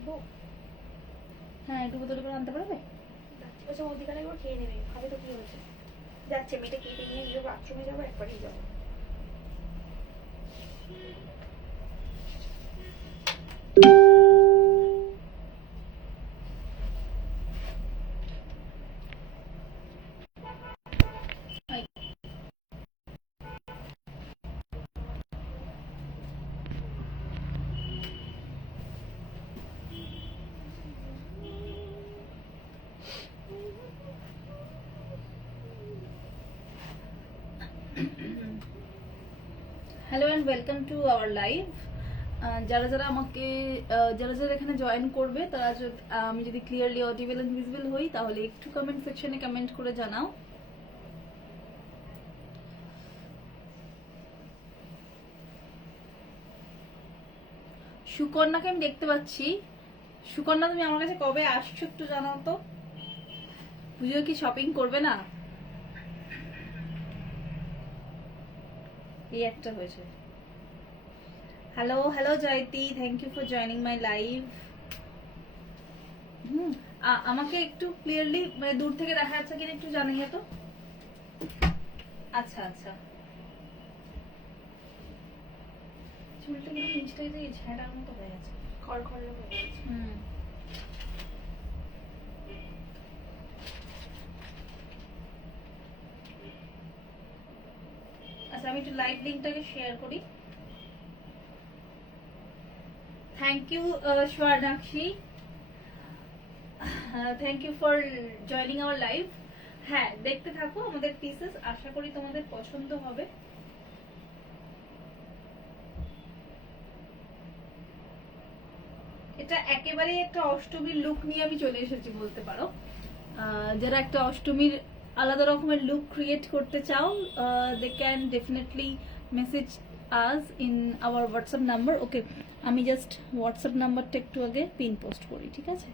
আনবো? হ্যাঁ, একটু বোতলে করে আনতে পারবে? আচ্ছা, ওদিকে একবার খেয়ে নেবে, খাবে তো কি হয়েছে? যাচ্ছে মেয়েটা কেটে নিয়ে নিজে বাথরুমে যাবো, একবারই যাবো। Hello and welcome to our live. যারা যারা আমাকে যারা যারা এখানে জয়েন করবে তারা আমি যদি ক্লিয়ারলি অডিবল এন্ড ভিজিবল হই তাহলে একটু কমেন্ট সেকশনে কমেন্ট করে জানাও। সুকন্যাকে আমি দেখতে পাচ্ছি। সুকন্যা, তুমি আমার কাছে কবে আসছো একটু জানাও তো। পুজো কি শপিং করবে না? এই একটা হয়েছে। Hello hello Jayati, thank you for joining my live. আমাকে একটু ক্লিয়ারলি মানে দূর থেকে দেখা যাচ্ছে কিনা একটু জানিয়ে তো। আচ্ছা আচ্ছা, চুলটা কিন্তু মিষ্টি হয়ে ঝাঁটার মতো হয়ে গেছে, খড়খড় হয়ে গেছে। আচ্ছা, আমি একটু লাইভ লিঙ্কটাকে শেয়ার করি। Thank you Swarnakshi, thank you for joining our live. হ্যাঁ, দেখতে থাকো আমাদের পিসেস, আশা করি তোমাদের পছন্দ হবে। এটা একেবারে একটা অষ্টমীর লুক নিয়ে আমি চলে এসেছি বলতে পারো। যারা একটা অষ্টমীর আলাদা রকমের লুক ক্রিয়েট করতে চাও, they can definitely message us in our WhatsApp number. Okay, আমি জাস্ট হোয়াটসঅ্যাপ নাম্বারটা একটু আগে পিন পোস্ট করি, ঠিক আছে?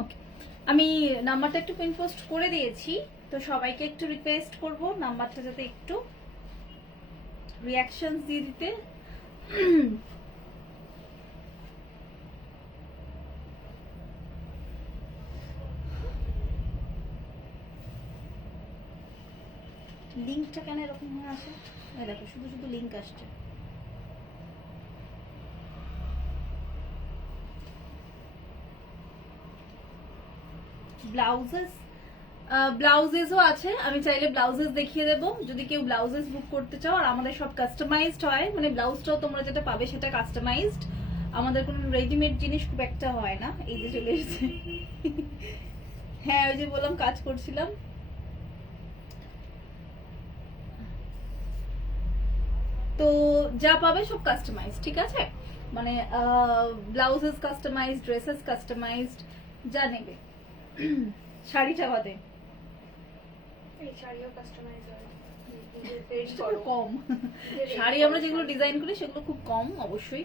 ওকে, আমি নাম্বারটা একটু পিন পোস্ট করে দিয়েছি। তো সবাইকে একটু রিকোয়েস্ট করব নাম্বারটা যাতে একটু রিয়াকশনস দিয়ে দিতে। লিংকটা কেন এরকম হয়ে আসে? এই দেখো, শুধু শুধু লিংক আসছে। ব্লাউজেসও আছে, আমি চাইলে ব্লাউজেস দেখিয়ে দেবো যদি কেউ ব্লাউজেস বুক করতে চাও। আর আমাদের সব কাস্টমাইজড হয়, মানে ব্লাউজটাও তোমরা যেটা পাবে সেটা কাস্টমাইজড। আমাদের কোনো রেডিমেড জিনিস খুব একটা হয় না। এই যে চলে এসেছে। হ্যাঁ, ওই যে বললাম কাজ করছিলাম। তো যা পাবে সব কাস্টমাইজড, ঠিক আছে? মানে ব্লাউজেস কাস্টমাইজড, ড্রেসেস কাস্টমাইজড, যা নেবে। শাড়িটা বাদে শাড়িও কাস্টমাইজ হয়, কম। শাড়ি আমরা যেগুলো ডিজাইন করি সেগুলো খুব কম অবশ্যই,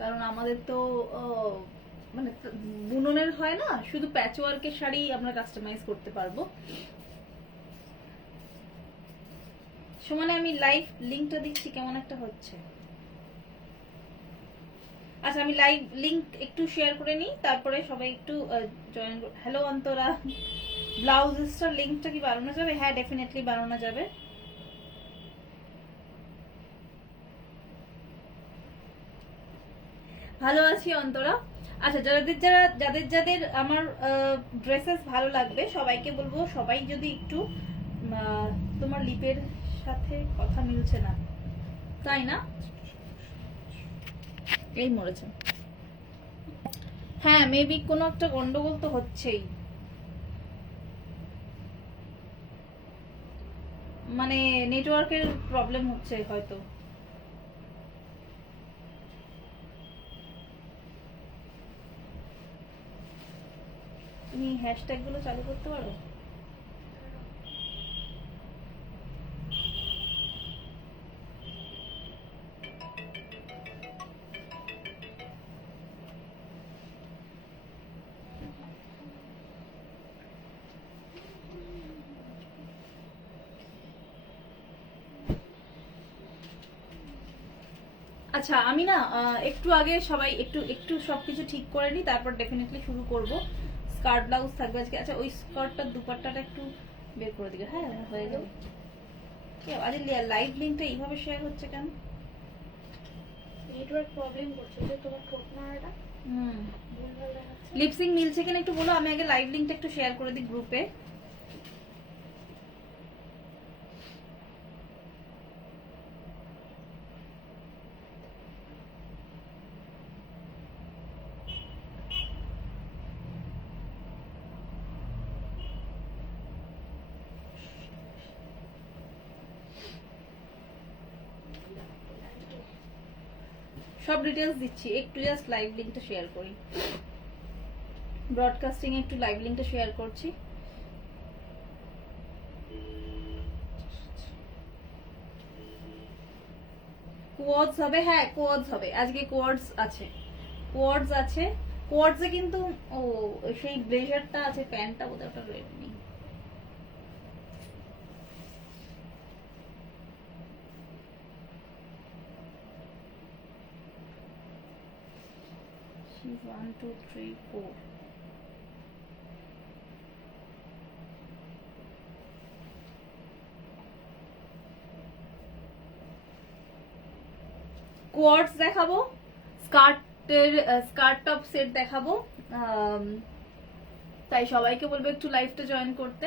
কারণ আমাদের তো মানে বুননের হয় না, শুধু প্যাচ ওয়ার্কের শাড়ি আমরা কাস্টমাইজ করতে পারবো। সমানে আমি লাইভ লিংকটা দিচ্ছি, কেমন একটা হচ্ছে। আচ্ছা, আমি লাইভ লিংক একটু শেয়ার করে নিই, তারপরে সবাই একটু জয়েন। হ্যালো অন্তরা, ব্লাউজেসটার লিংকটা কি বানানো যাবে? হ্যাঁ, ডেফিনেটলি বানানো যাবে। ভালো আছি অন্তরা। আচ্ছা, যাদের যাদের আমার ড্রেসেস ভালো লাগবে সবাইকে বলবো, সবাই যদি একটু তোমার লিপের সাথে কথা মিলছে না, তাই না? এই মরেছে। হ্যাঁ, মেবি কোনো একটা গন্ডগোল তো হচ্ছেই, মানে নেটওয়ার্কের প্রবলেম হচ্ছে হয়তো। তুমি হ্যাশট্যাগ গুলো চালু করতে পারো? আচ্ছা আমি না একটু আগে সবাই একটু একটু সবকিছু ঠিক করে নি, তারপর ডেফিনেটলি শুরু করব। স্কার্ট ব্লাউজ থাকবে আজকে। আচ্ছা ওই স্কার্টটার দুপাট্টাটা একটু বের করে দিবে। হ্যাঁ হয়ে যাবে। আজ লাইভ লিঙ্কটা এইভাবে শেয়ার হচ্ছে কেন? নেটওয়ার্ক প্রবলেম করছে, যে তোমার ঠোঁট নাড়াটা ভুলভাল দেখাচ্ছে। লিপসিং মিলছে কিনা একটু বলো, আমি আগে লাইভ লিঙ্কটা একটু শেয়ার করে দিই গ্রুপে। সব ডিটেলস দিচ্ছি, একটু জাস্ট লাইভ লিঙ্কটা শেয়ার করি। ব্রডকাস্টিং একটু লাইভ লিঙ্কটা শেয়ার করছি। কোয়ার্ডস হবে, হ্যাঁ কোয়ার্ডস হবে আজকে। কোয়ার্ডস আছে, কোয়ার্ডস আছে। কোয়ার্ডসে কিন্তু ও সেই ব্লেজারটা আছে, প্যান্টটা বোধহয় ওটা রেড নেই। She's 1 2 3 4 কোয়ার্ডস দেখাবো, স্কার্ট টপ সেট দেখাবো। তাই সবাইকে বলবো একটু লাইভটা জয়েন করতে।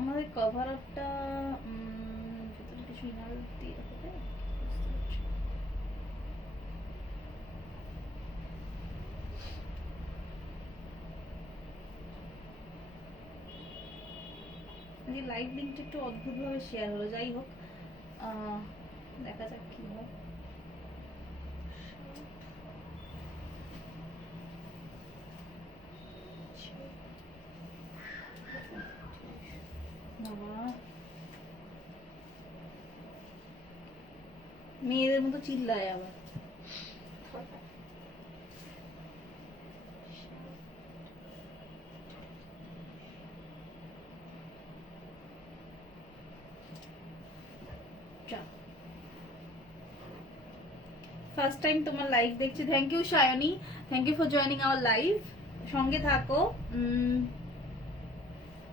আমাদের কভার আপটা কিছু ইনার দিয়ে রাখতে লাইভ লিঙ্কটা একটু অদ্ভুত ভাবে শেয়ার হলো। যাই হোক দেখা যাক কি হয়। মেয়েদের মতো চিল্লায় আবার। ফার্স্ট টাইম তোমার লাইভ দেখছি, thank you Sayani, thank you for joining our live. সঙ্গে থাকো।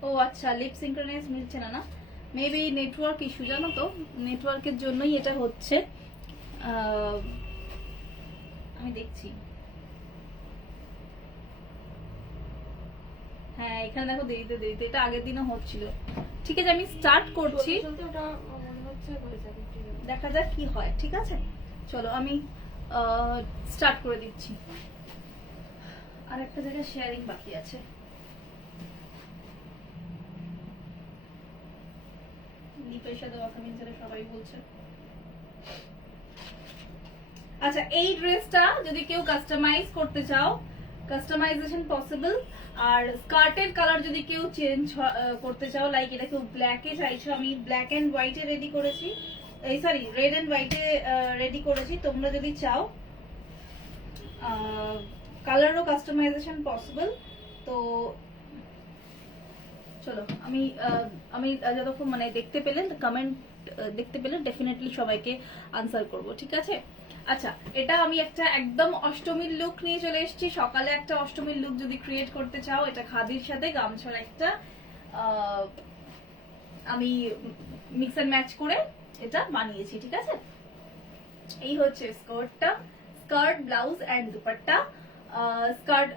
ও আচ্ছা লিপ সিঙ্ক্রোনাইজ মিলছে না, না মেবি নেটওয়ার্ক ইস্যু, জানো তো নেটওয়ার্কের জন্যই এটা হচ্ছে। আমি দেখছি, হ্যাঁ এখানে দেখো দেরিতে দেরিতে, এটা আগের দিনও হচ্ছিল। ঠিক আছে আমি স্টার্ট করছি, ওটা মনে হচ্ছে হয়ে যাবে, দেখা যাক কি হয়। ঠিক আছে চলো আমি স্টার্ট করে দিচ্ছি। আর একটা জায়গায় শেয়ারিং বাকি আছে। লিপের সাথে কথা মিলছে সবাই বলছে। আচ্ছা এই ড্রেসটা যদি কেউ কাস্টমাইজ করতে চাও, কাস্টমাইজেশন পসিবল। আর স্কার্টের কালার যদি কেউ চেঞ্জ করতে চাও, লাইক এটা কেউ ব্ল্যাকে চাইছো, আমি ব্ল্যাক এন্ড হোয়াইটে রেডি করেছি, এই সরি রেড এন্ড হোয়াইটে রেডি করেছি। তোমরা যদি চাও কালারও কাস্টমাইজেশন পসিবল। তো চলো আমি যতক্ষণ মানে দেখতে পেলেন কমেন্ট দেখতে পেলেন ডেফিনেটলি সবাইকে আনসার করব। ঠিক আছে আচ্ছা এটা আমি একটা একদম অষ্টমীর লুক নিয়ে চলে এসেছি। সকালে একটা অষ্টমীর লুক যদি ক্রিয়েট করতে চাও, এটা খাদির সাথে গামছার একটা আমি মিক্স এন্ড ম্যাচ করে এটা বানিয়েছি। ঠিক আছে এই হচ্ছে স্কার্টটা, skirt blouse and dupatta. Skirt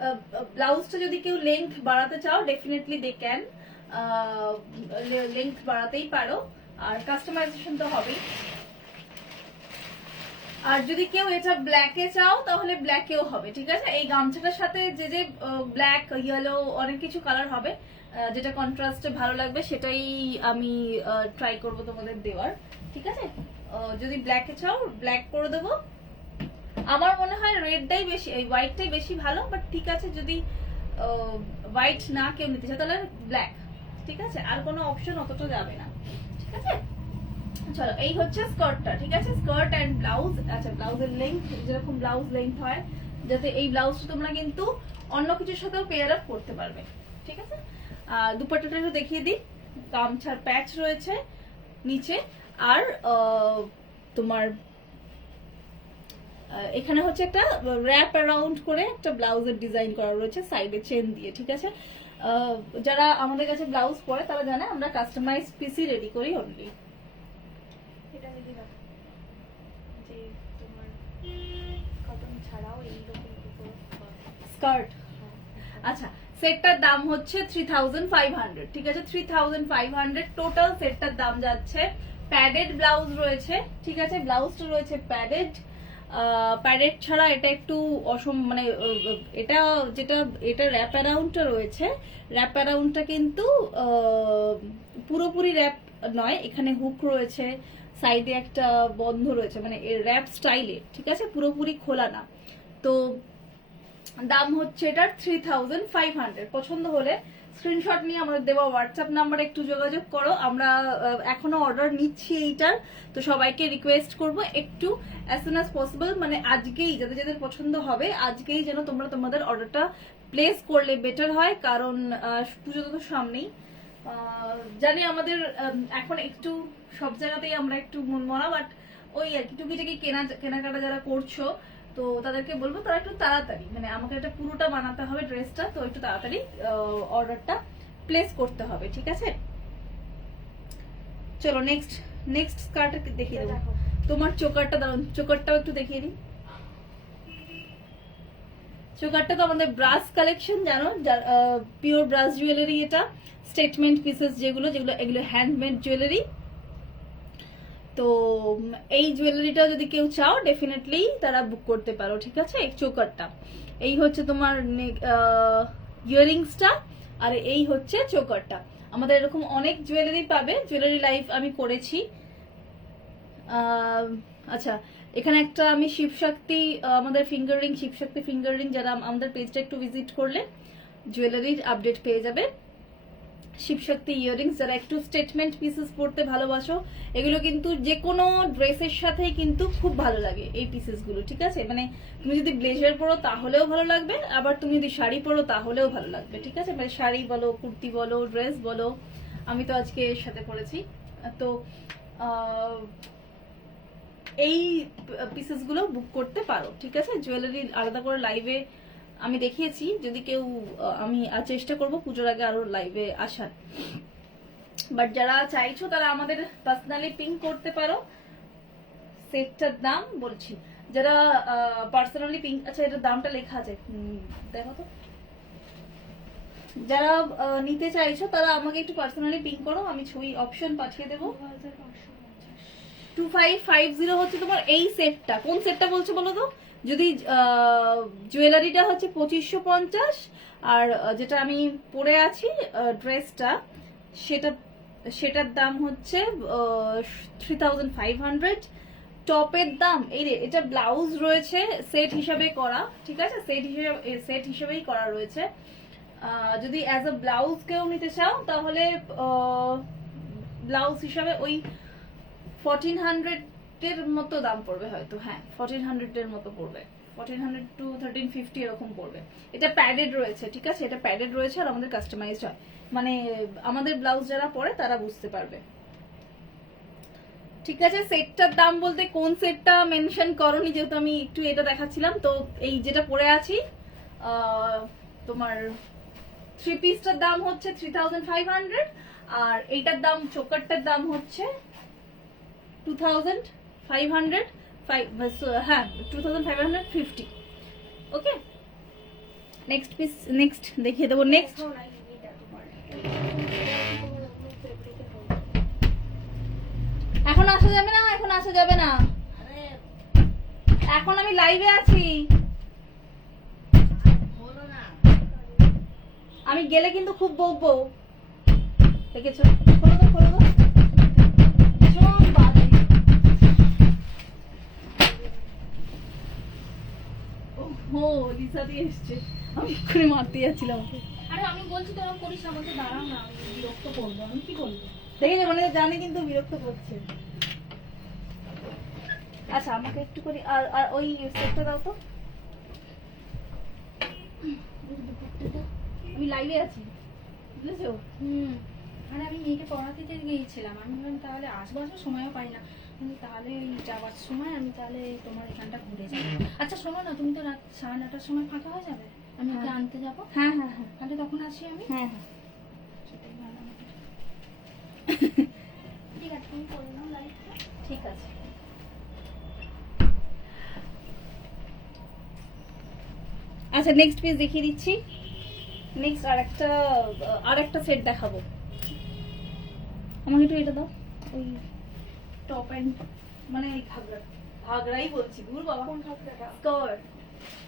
ব্লাউজটা যদি কেউ লেন্থ বাড়াতে চাও ডেফিনেটলি দে ক্যান, লেন্থ বাড়াতেই পারো। আর কাস্টমাইজেশন তো হবেই। আর যদি কেউ এটা ব্ল্যাকে চাও তাহলে ব্ল্যাকেও হবে। ঠিক আছে এই গামছাটার সাথে যে যে ব্ল্যাক ইয়েলো অনেক কিছু কালার হবে, যেটা কন্ট্রাস্টে ভালো লাগবে সেটাই আমি ট্রাই করব তোমাদের দেওয়ার। ঠিক আছে যদি ব্ল্যাকে চাও ব্ল্যাক করে দেবো। আমার মনে হয় রেডটাই বেশি, হোয়াইটটাই বেশি ভালো, বাট ঠিক আছে যদি হোয়াইট না কেউ নিতে চায় তাহলে ব্ল্যাক। ঠিক আছে আর কোনো অপশন অতটা যাবে না। ঠিক আছে চলো এই হচ্ছে স্কার্টটা। ঠিক আছে স্কার্ট এন্ড ব্লাউজ। আচ্ছা ব্লাউজের লেন্থ যেরকম ব্লাউজ লেন্থ হয়, যাতে এই ব্লাউজটা তোমরা কিন্তু অন্য কিছুর সাথেও পেয়ার আপ করতে পারবে। ঠিক আছে দুপাট্টাটা একটু দেখিয়ে দিই। গামছার প্যাচ রয়েছে নিচে, আর তোমার এখানে হচ্ছে একটা র্যাপ অ্যারাউন্ড করে একটা ব্লাউজের ডিজাইন করা রয়েছে সাইডে চেন দিয়ে, ঠিক আছে। যারা আমাদের কাছে ব্লাউজ পরে তারা জানে আমরা কাস্টমাইজ পিসি রেডি করি অনলি। এটা দিদি দেখো যে তোমার কটন ছাড়াও এইরকম স্কার্ট। আচ্ছা, সেটটার দাম হচ্ছে 3500, ঠিক আছে। 3500 টোটাল সেটটার দাম যাচ্ছে। প্যাডেড ব্লাউজ রয়েছে, ঠিক আছে, ব্লাউজটা রয়েছে প্যাডেড। প্যাডেড ছাড়া এটা একটু মানে এটা যেটা এটা র্যাপ অ্যারাউন্ডটা রয়েছে, র্যাপ অ্যারাউন্ডটা কিন্তু পুরোপুরি র্যাপ নয়, এখানে হুক রয়েছে, সাইডে একটা বন্ধ রয়েছে, মানে র্যাপ স্টাইলে, ঠিক আছে, পুরোপুরি খোলা না। তো দাম হচ্ছে এটার 3500। পছন্দ হলে স্ক্রিনশট নিয়ে আমাদের দেওয়া হোয়াটসঅ্যাপ নাম্বারে একটু যোগাযোগ করো। আমরা এখনো অর্ডার নিচ্ছি এইটার, তো সবাইকে রিকোয়েস্ট করব একটু অ্যাজ সুন অ্যাজ পসিবল, মানে আজকেই যাদের যাদের পছন্দ হবে আজকেই যেন তোমরা তোমাদের অর্ডারটা প্লেস করলে বেটার হয়, কারণ পুজো তো সামনেই। জানি আমাদের এখন একটু সব জায়গাতেই আমরা একটু মন মরা, বাট ওই আর কি টুকিটাকি কেনাকাটা যারা করছো তো তাদেরকে বলবো তারা একটু তাড়াতাড়ি, মানে আমাকে এটা পুরোটা বানাতে হবে ড্রেসটা, তো একটু তাড়াতাড়ি অর্ডারটা প্লেস করতে হবে, ঠিক আছে। চলো নেক্সট স্কার্ট দেখিয়ে দেবো। তোমার চোকারটা দারুন, চোকারটাও একটু দেখিয়ে দিই। চোকারটা তো আমাদের ব্রাশ কালেকশন, জানো, পিওর ব্রাশ জুয়েলারি, এটা স্টেটমেন্ট পিসেস যেগুলো এগুলো হ্যান্ডমেড জুয়েলারি। তো এই জুয়েলারিটা যদি কেউ চাও ডেফিনেটলি তারা বুক করতে পারো, ঠিক আছে। এই চোকারটা, এই হচ্ছে তোমার ইয়াররিংসটা, আর এই হচ্ছে চোকারটা। আমাদের এরকম অনেক জুয়েলারি পাবে, জুয়েলারি লাইভ আমি করেছি। আচ্ছা, এখানে একটা আমি শিবশক্তি, আমাদের finger ring, Shivshakti finger ring, যারা আমাদের পেজটা একটু ভিজিট করলে জুয়েলারির আপডেট পেয়ে যাবে। শিবশক্তি ইয়াররিংস, যারা একটু স্টেটমেন্ট পিসেস পরতে ভালোবাসো, এগুলো কিন্তু যে কোনো ড্রেসের সাথেই কিন্তু খুব ভালো লাগে এই পিসেসগুলো, ঠিক আছে। মানে তুমি যদি ব্লেজার পরো তাহলেও ভালো লাগবে, আবার তুমি যদি শাড়ি পরো তাহলেও ভালো লাগবে, ঠিক আছে। মানে শাড়ি বলো, কুর্তি বলো, ড্রেস বলো, আমি তো আজকে এর সাথে পরেছি। তো এই পিসেসগুলো বুক করতে পারো, ঠিক আছে। জুয়েলারি আলাদা করে লাইভে আমি দেখিয়েছি, যদি কেউ আমি চেষ্টা করব পুজোর আগে আরো লাইভে আসার, বাট যারা চাইছো তারা আমাদের পার্সোনালি পিং করতে পারো। সেটটার দাম বলছি, যারা পার্সোনালি পিং, আচ্ছা এটার দামটা লেখা আছে, দেখো তো। যারা নিতে চাইছো তারা আমাকে একটু পার্সোনালি পিং করো, আমি ছবি অপশন পাঠিয়ে দেবো। 2550 হচ্ছে তোমার এই সেটটা। কোন সেটটা বলছো বলো তো? যদি জুয়েলারিটা হচ্ছে 2550, আর যেটা আমি পরে আছি ড্রেসটা সেটার দাম হচ্ছে 3500। টপের দাম এই রে, এটা ব্লাউজ রয়েছে সেট হিসাবে করা, ঠিক আছে, সেট হিসেবেই করা রয়েছে। যদি অ্যাজ আ ব্লাউজ কেউ নিতে চাও তাহলে ব্লাউজ হিসাবে ওই 1400 এর মতো দাম পড়বে হয়তো, হ্যাঁ 1400 এর মতো পড়বে, 1400 to 1350 এরকম পড়বে। এটা প্যাডেড রয়েছে, ঠিক আছে, এটা প্যাডেড রয়েছে আর আমাদের কাস্টমাইজড হয়, মানে আমাদের ব্লাউজ যারা পরে তারা বুঝতে পারবে, ঠিক আছে। সেটটার দাম বলতে কোন সেটটা মেনশন করনি, যেহেতু আমি একটু এটা দেখাচ্ছিলাম। তো এই যেটা পরে আছি তোমার 3 পিসটার দাম হচ্ছে 3500, আর এইটার দাম চোকারটার দাম হচ্ছে 2500, হ্যাঁ 2550। ওকে, নেক্সট পিস, নেক্সট দেখিয়ে দেবো। নেক্সট এখন আসা যাবে না, এখন আসা যাবে না, এখন আমি লাইভে আছি, আমি গেলে কিন্তু খুব বকবো, দেখেছো। খোলো তো, খোলো তো। ও লিসা দিয়ে এসছে, আমি এক্ষুনি মারতে যাচ্ছিলাম ওকে। আরে আমি বলছি তোরা করিস না, বলতে দাঁড়াও না, আমি বিরক্ত করবো, আমি কি বলবো, দেখেছো, মানে জানে কিন্তু বিরক্ত করছে। আচ্ছা আমাকে একটু করি, আর আর ওই সেটটা দাও তো, আমি লাইভে আছি, বুঝেছো। মানে আমি মেয়েকে পড়াতে গিয়েছিলাম, আমি ভাবলাম তাহলে আসবার সময়ও পাই না, তাহলে ওই যাওয়ার সময় আমি তাহলে তোমার এখানটা ঘুরে যাবো। আচ্ছা শোনো না, তুমি তো রাত 9:30টার সময় ফাঁকা হয়ে যাবে, আমি ওকে আনতে যাবো। হ্যাঁ হ্যাঁ হ্যাঁ তাহলে তখন আসি আমি। হ্যাঁ হ্যাঁ সেটাই ভালো আমাদের। ঠিক আছে, তুমি করে নাও লাইটটা। ঠিক আছে। আচ্ছা নেক্সট পিস দেখিয়ে দিচ্ছি। নেক্সট আরেকটা সেট দেখাবো। আমাকে একটু এটা দাও, ওই টপ অ্যান্ড মানে এই ঘাগরাই বলছি, ভুল বাবা, কোন কাপড়টা? স্কার্ট,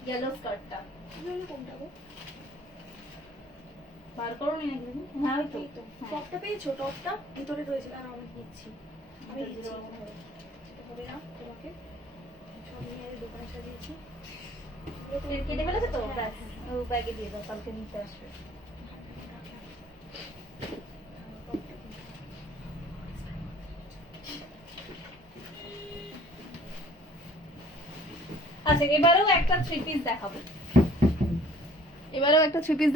ইয়েলো স্কার্টটা কোনটা গো? বার করো নি নাকি তুমি? হ্যাঁ ওই তো এই তো হ্যাঁ। টপটা পেয়েছো? টপটা ভিতরে রয়েছে, আর আমি দিচ্ছি, আমি এটা দিচ্ছি। যেরকম হয়। সেটা হবে না তোমাকে, সব নিয়ে দোকানে সাজিয়েছি। কেটে ফেলেছে তো? হ্যাঁ, ব্যাস, হ্যাঁ, ও ব্যাগে দিয়ে দাও, কালকে নিতে আসবে। আচ্ছা এবারেও একটা থ্রি পিস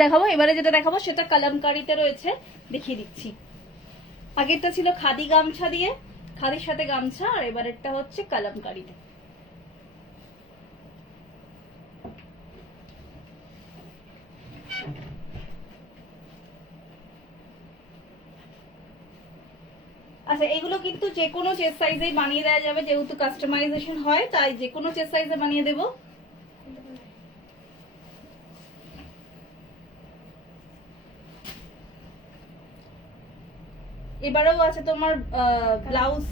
দেখাবো। এবারে যেটা দেখাবো সেটা কালামকারীতে রয়েছে, দেখিয়ে দিচ্ছি। আগেরটা ছিল খাদি গামছা দিয়ে, খাদির সাথে গামছা, আর এবারেরটা হচ্ছে কালামকারীতে। আচ্ছা এগুলো কিন্তু যে কোনো চেস্ট সাইজেই বানিয়ে দেওয়া যাবে, যেহেতু কাস্টমাইজেশন হয় তাই যে কোনো চেস্ট সাইজে বানিয়ে দেবো। এবারেও আছে তোমার ব্লাউজ।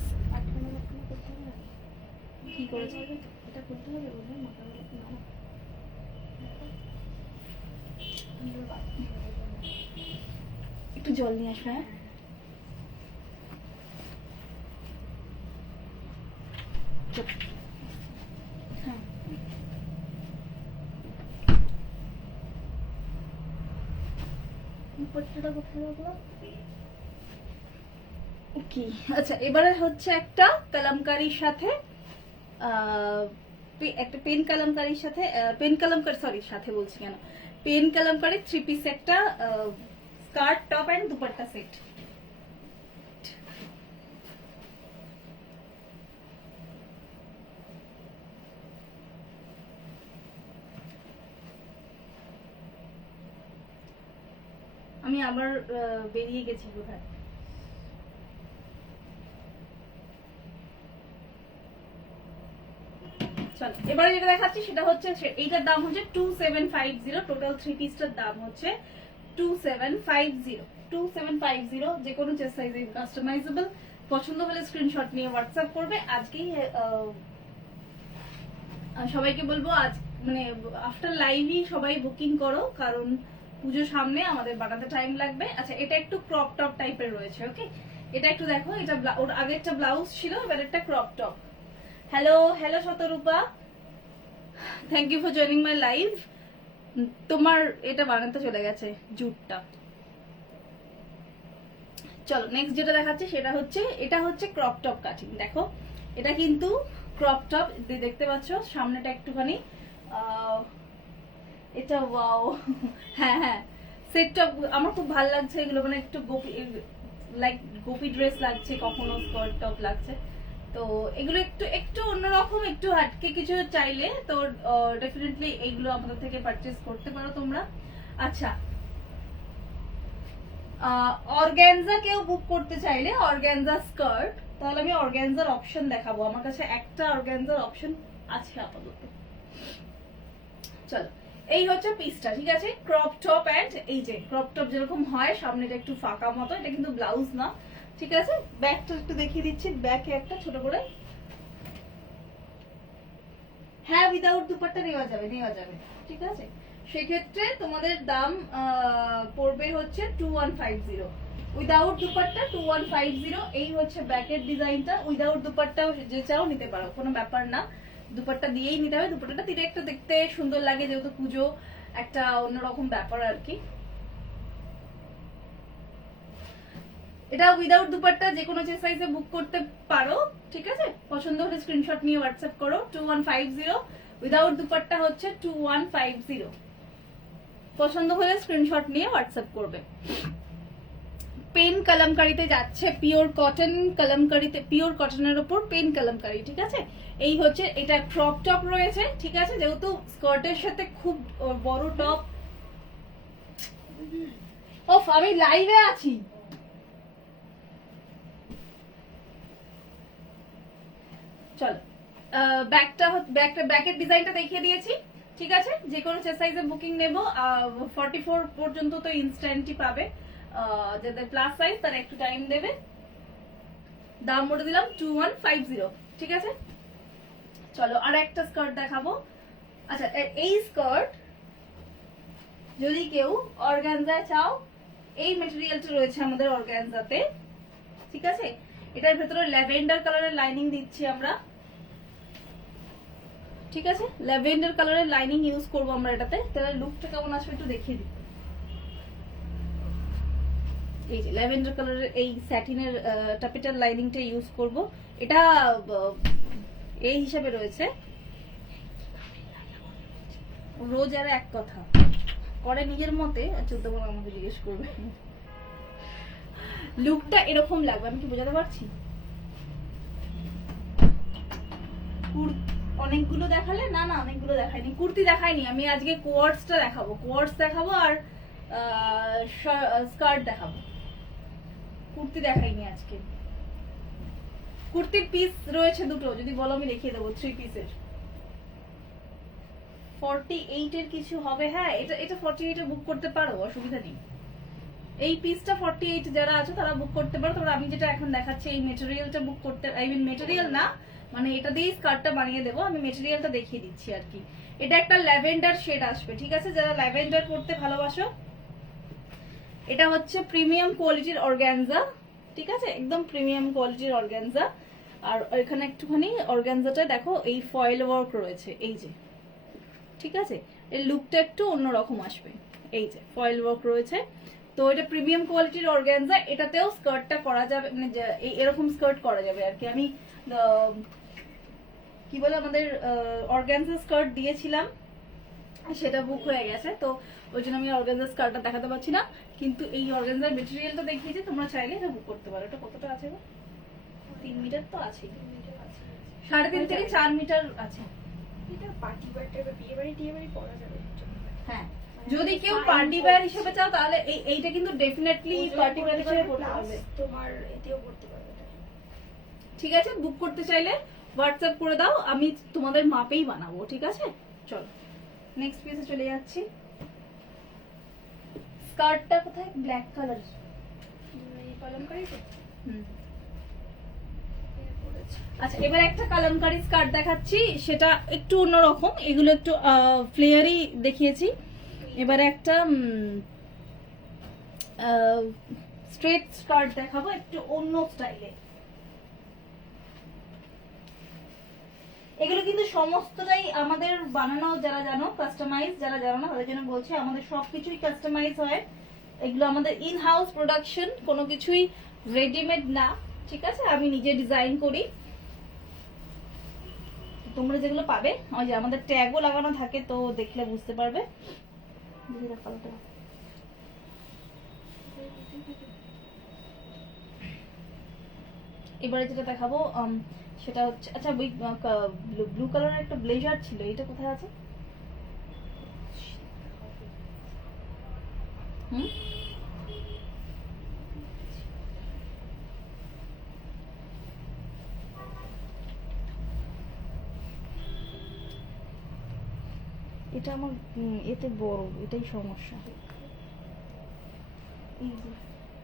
কি করেছে? এটা করতে হবে, বলবে মোটামুটি নাও। একটু জল নিয়ে আসবে। হ্যাঁ হ্যাঁ। দুপাট্টাটা কোথায় রাখলো? ওকে আচ্ছা এবারে হচ্ছে একটা কালামকারীর সাথে একটা পেন কালামকারীর সাথে সাথে বলছি কেন, পেন কালামকারী থ্রি পিস একটা skirt, top and dupatta set. আমি আবার বেরিয়ে গেছি কোথায়। চলো এবারে যেটা দেখাচ্ছি সেটা হচ্ছে এইটার দাম হচ্ছে 2750, টোটাল থ্রি পিসটার দাম হচ্ছে 2750। যে কোনো চেস্ট সাইজে কাস্টমাইজেবল। পছন্দ হলে স্ক্রিনশট নিয়ে হোয়াটসঅ্যাপ করবে। আজকেই সবাইকে বলবো আজ মানে আফটার লাইভই সবাই বুকিং করো, কারণ পুজোর সামনে আমাদের বানাতে টাইম লাগবে। আচ্ছা এটা একটু ক্রপ টপ টাইপের রয়েছে, ওকে এটা একটু দেখো, এটা ওর আগেরটা ব্লাউজ ছিল, এবার একটা crop top. Hello hello Shatarupa, thank you for joining my live. তোমার এটা বানাতে চলে গেছে জুটটা। চলো নেক্সট যেটা দেখাচ্ছি সেটা হচ্ছে, এটা হচ্ছে ক্রপ টপ কাটিং। দেখো এটা কিন্তু ক্রপ টপ, দেখতে পাচ্ছ সামনেটা একটুখানি এটা ওয়াও হ্যাঁ হ্যাঁ সেটটা আমার খুব ভালো লাগছে। এগুলো মানে একটু গোপি লাইক গোপি ড্রেস লাগছে, কখনো স্কার্ট টপ লাগছে, তো এগুলো একটু একটু অন্যরকম, একটু হাটকে কিছু চাইলে তো ডেফিনেটলি এইগুলো আমাদের থেকে পারচেজ করতে পারো তোমরা। আচ্ছা অর্গানজা কেউ বুক করতে চাইলে, অর্গানজা স্কার্ট, তাহলে আমি অর্গানজার অপশন দেখাবো। আমার কাছে একটা অর্গানজার অপশন আছে আপাতত। চলো এই হচ্ছে পিসটা, ঠিক আছে, ক্রপ টপ অ্যান্ড এই যে ক্রপ টপ যেরকম হয় সামনেটা একটু ফাঁকা মতো, এটা কিন্তু ব্লাউজ না, ঠিক আছে। ব্যাকটা একটু দেখিয়ে দিচ্ছি, ব্যাকে একটা ছোট করে, হ্যাঁ উইদাউট দুপাট্টা নেওয়া যাবে, ঠিক আছে। সেক্ষেত্রে তোমাদের দাম পড়বে হচ্ছে 2150, উইদাউট দুপাট্টা 2150। এই হচ্ছে ব্যাকের ডিজাইনটা, উইদাউট দুপাট্টাও যে চাও নিতে পারো, কোনো ব্যাপার না, দুপাট্টা দিয়েই নিতে হবে। দুপাট্টাটা তিরে একটা দেখতে সুন্দর লাগে, যেহেতু পুজো একটা অন্যরকম ব্যাপার আর কি। এটা উইদাউট দুপাট্টা যে কোনো যে সাইজে বুক করতে পারো, ঠিক আছে। পছন্দ হলে স্ক্রিনশট নিয়ে হোয়াটসঅ্যাপ করো 2150, উইদাউট দুপাট্টা হচ্ছে 2150। পছন্দ হলে স্ক্রিনশট নিয়ে হোয়াটসঅ্যাপ করবে। পেন কালামকারিতে যাচ্ছে, পিওর কটন কালামকারিতে, পিওর কটনের উপর পেন কালামকারি, ঠিক আছে। এই হচ্ছে, এটা ক্রপ টপ রয়েছে, ঠিক আছে, যেহেতু স্কার্টের সাথে খুব বড় টপ। ওফ, আমি লাইভে আছি। চলো, ব্যাকের ডিজাইনটা দেখিয়ে দিয়েছি, ঠিক আছে। যে কোনো চেস্ট সাইজে বুকিং নেব, 44 পর্যন্ত তো ইনস্ট্যান্টই পাবে। যাদের প্লাস সাইজ তারা একটু টাইম দেবে। দাম বলে দিলাম 2150, ঠিক আছে। চলো আর একটা স্কার্ট দেখাবো। আচ্ছা, এই স্কার্ট যদি কেউ অর্গানজায় চাও, এই মেটেরিয়ালটা রয়েছে আমাদের অর্গানজাতে, ঠিক আছে। এটার ভেতরে ল্যাভেন্ডার কালারের লাইনিং দিচ্ছি আমরা, ঠিক আছে। ল্যাভেন্ডার কালারের লাইনিং ইউজ করবো আমরা এটাতে। তাহলে লুকটা কেমন আসবে একটু দেখিয়ে দিই। এই যে ল্যাভেন্ডার কালারের এই স্যাটিনের টাপিটাল লাইনিংটা ইউজ করব। এটা এই হিসাবে রয়েছে, রোজ আর এক কথা করে নিজের মতে, চোদ্দ বার আমাকে জিজ্ঞেস করবে। লুকটা এরকম লাগবে, আমি কি বোঝাতে পারছি? অনেকগুলো দেখালে না, না অনেকগুলো দেখাইনি, কুর্তি দেখাইনি আমি। আজকে কোয়ার্টসটা দেখাবো, কোয়ার্টস দেখাবো আর স্কার্ট দেখাবো। কুর্তি দেখাইনি আজকে। কুর্তির পিস রয়েছে দুটো, যদি বলো আমি দেখিয়ে দেবো। 3 পিসের 48 এর কিছু হবে। হ্যাঁ, এটা 48 এ বুক করতে পারো, অসুবিধা নেই। এই পিসটা 48 যারা আছে তারা বুক করতে পারো। তবে আমি যেটা এখন দেখাচ্ছি এই মেটেরিয়ালটা বুক করতে, আই মিন মেটেরিয়াল না, মানে এটা দিয়ে স্কার্টটা বানিয়ে দেবো আমি, মেটেরিয়ালটা দেখিয়ে দিচ্ছি আর কি। এটা একটা ল্যাভেন্ডার শেড আসবে, ঠিক আছে। যারা ল্যাভেন্ডার পরতে ভালোবাসো, এটা হচ্ছে প্রিমিয়াম কোয়ালিটির অর্গানজা, ঠিক আছে, একদম প্রিমিয়াম কোয়ালিটির অর্গানজা। আর এখানে একটুখানি অর্গানজাটা দেখো, এই ফয়েল ওয়ার্ক রয়েছে, এই যে, ঠিক আছে। এর লুকটা একটু অন্যরকম আসবে, এই যে ফয়েল ওয়ার্ক রয়েছে। তো এটা প্রিমিয়াম কোয়ালিটির অর্গানজা, এটাতেও স্কার্টটা করা যাবে, মানে এরকম স্কার্ট করা যাবে আর কি। আমি কি বলে আমাদের অর্গানজা স্কার্ট দিয়েছিলাম, সেটা বুক হয়ে গেছে, তো ওই জন্য আমি অর্গানজা স্কার্টটা দেখাতে পারছি না। কিন্তু এই অর্গানজার মেটেরিয়ালটা দেখিয়েছি, তোমরা চাইলে এটা বুক করতে পারো। এটা কতটা আছে গো? 3 মিটার তো আছে, 3.5 থেকে 4 মিটার আছে। এটা পার্টি ওয়্যার টাইপের, বিয়ে বাড়ি টিয়ে বাড়ি পরা যাবে। হ্যাঁ, যদি কেউ পার্টি ওয়্যার হিসেবে চাও তাহলে এইটা কিন্তু ডেফিনেটলি পার্টি ওয়্যার হিসেবে পড়তে পারবে, তোমার এতেও পড়তে পারবে, ঠিক আছে। বুক করতে চাইলে হোয়াটসঅ্যাপ করে দাও, আমি তোমাদের মাপেই বানাবো, ঠিক আছে। চলো নেক্সট পিসে চলে যাচ্ছি। স্কার্টটা কোথায়? ব্ল্যাক কালার, এই কলমকারি তো। আচ্ছা, এবার একটা কালামকারী স্কার্ট দেখাচ্ছি, সেটা একটু অন্যরকম। এগুলো একটু ফ্লেয়ারি দেখিয়েছি। এবার একটা স্ট্রেট স্কার্ট দেখাবো, একটু অন্য স্টাইলে। এগুলো কিন্তু সমস্তটাই আমাদের বানানো, যারা জানো কাস্টমাইজ, যারা জানো না তাদের জন্য বলছি, আমাদের সবকিছুই কাস্টমাইজ হয়। এগুলো আমাদের ইন হাউস প্রোডাকশন, কোনো কিছুই রেডিমেড না, ঠিক আছে। আমি নিজে ডিজাইন করি। তোমরা যেগুলো পাবে, ওই যে আমাদের ট্যাগও লাগানো থাকে, তো দেখলে বুঝতে পারবে। এবারে যেটা দেখাবো সেটা হচ্ছে, আচ্ছা ব্লু কালারের একটা ব্লেজার ছিল, এটা কোথায় আছে? এটা আমার এতে বড়, এটাই সমস্যা। এই যে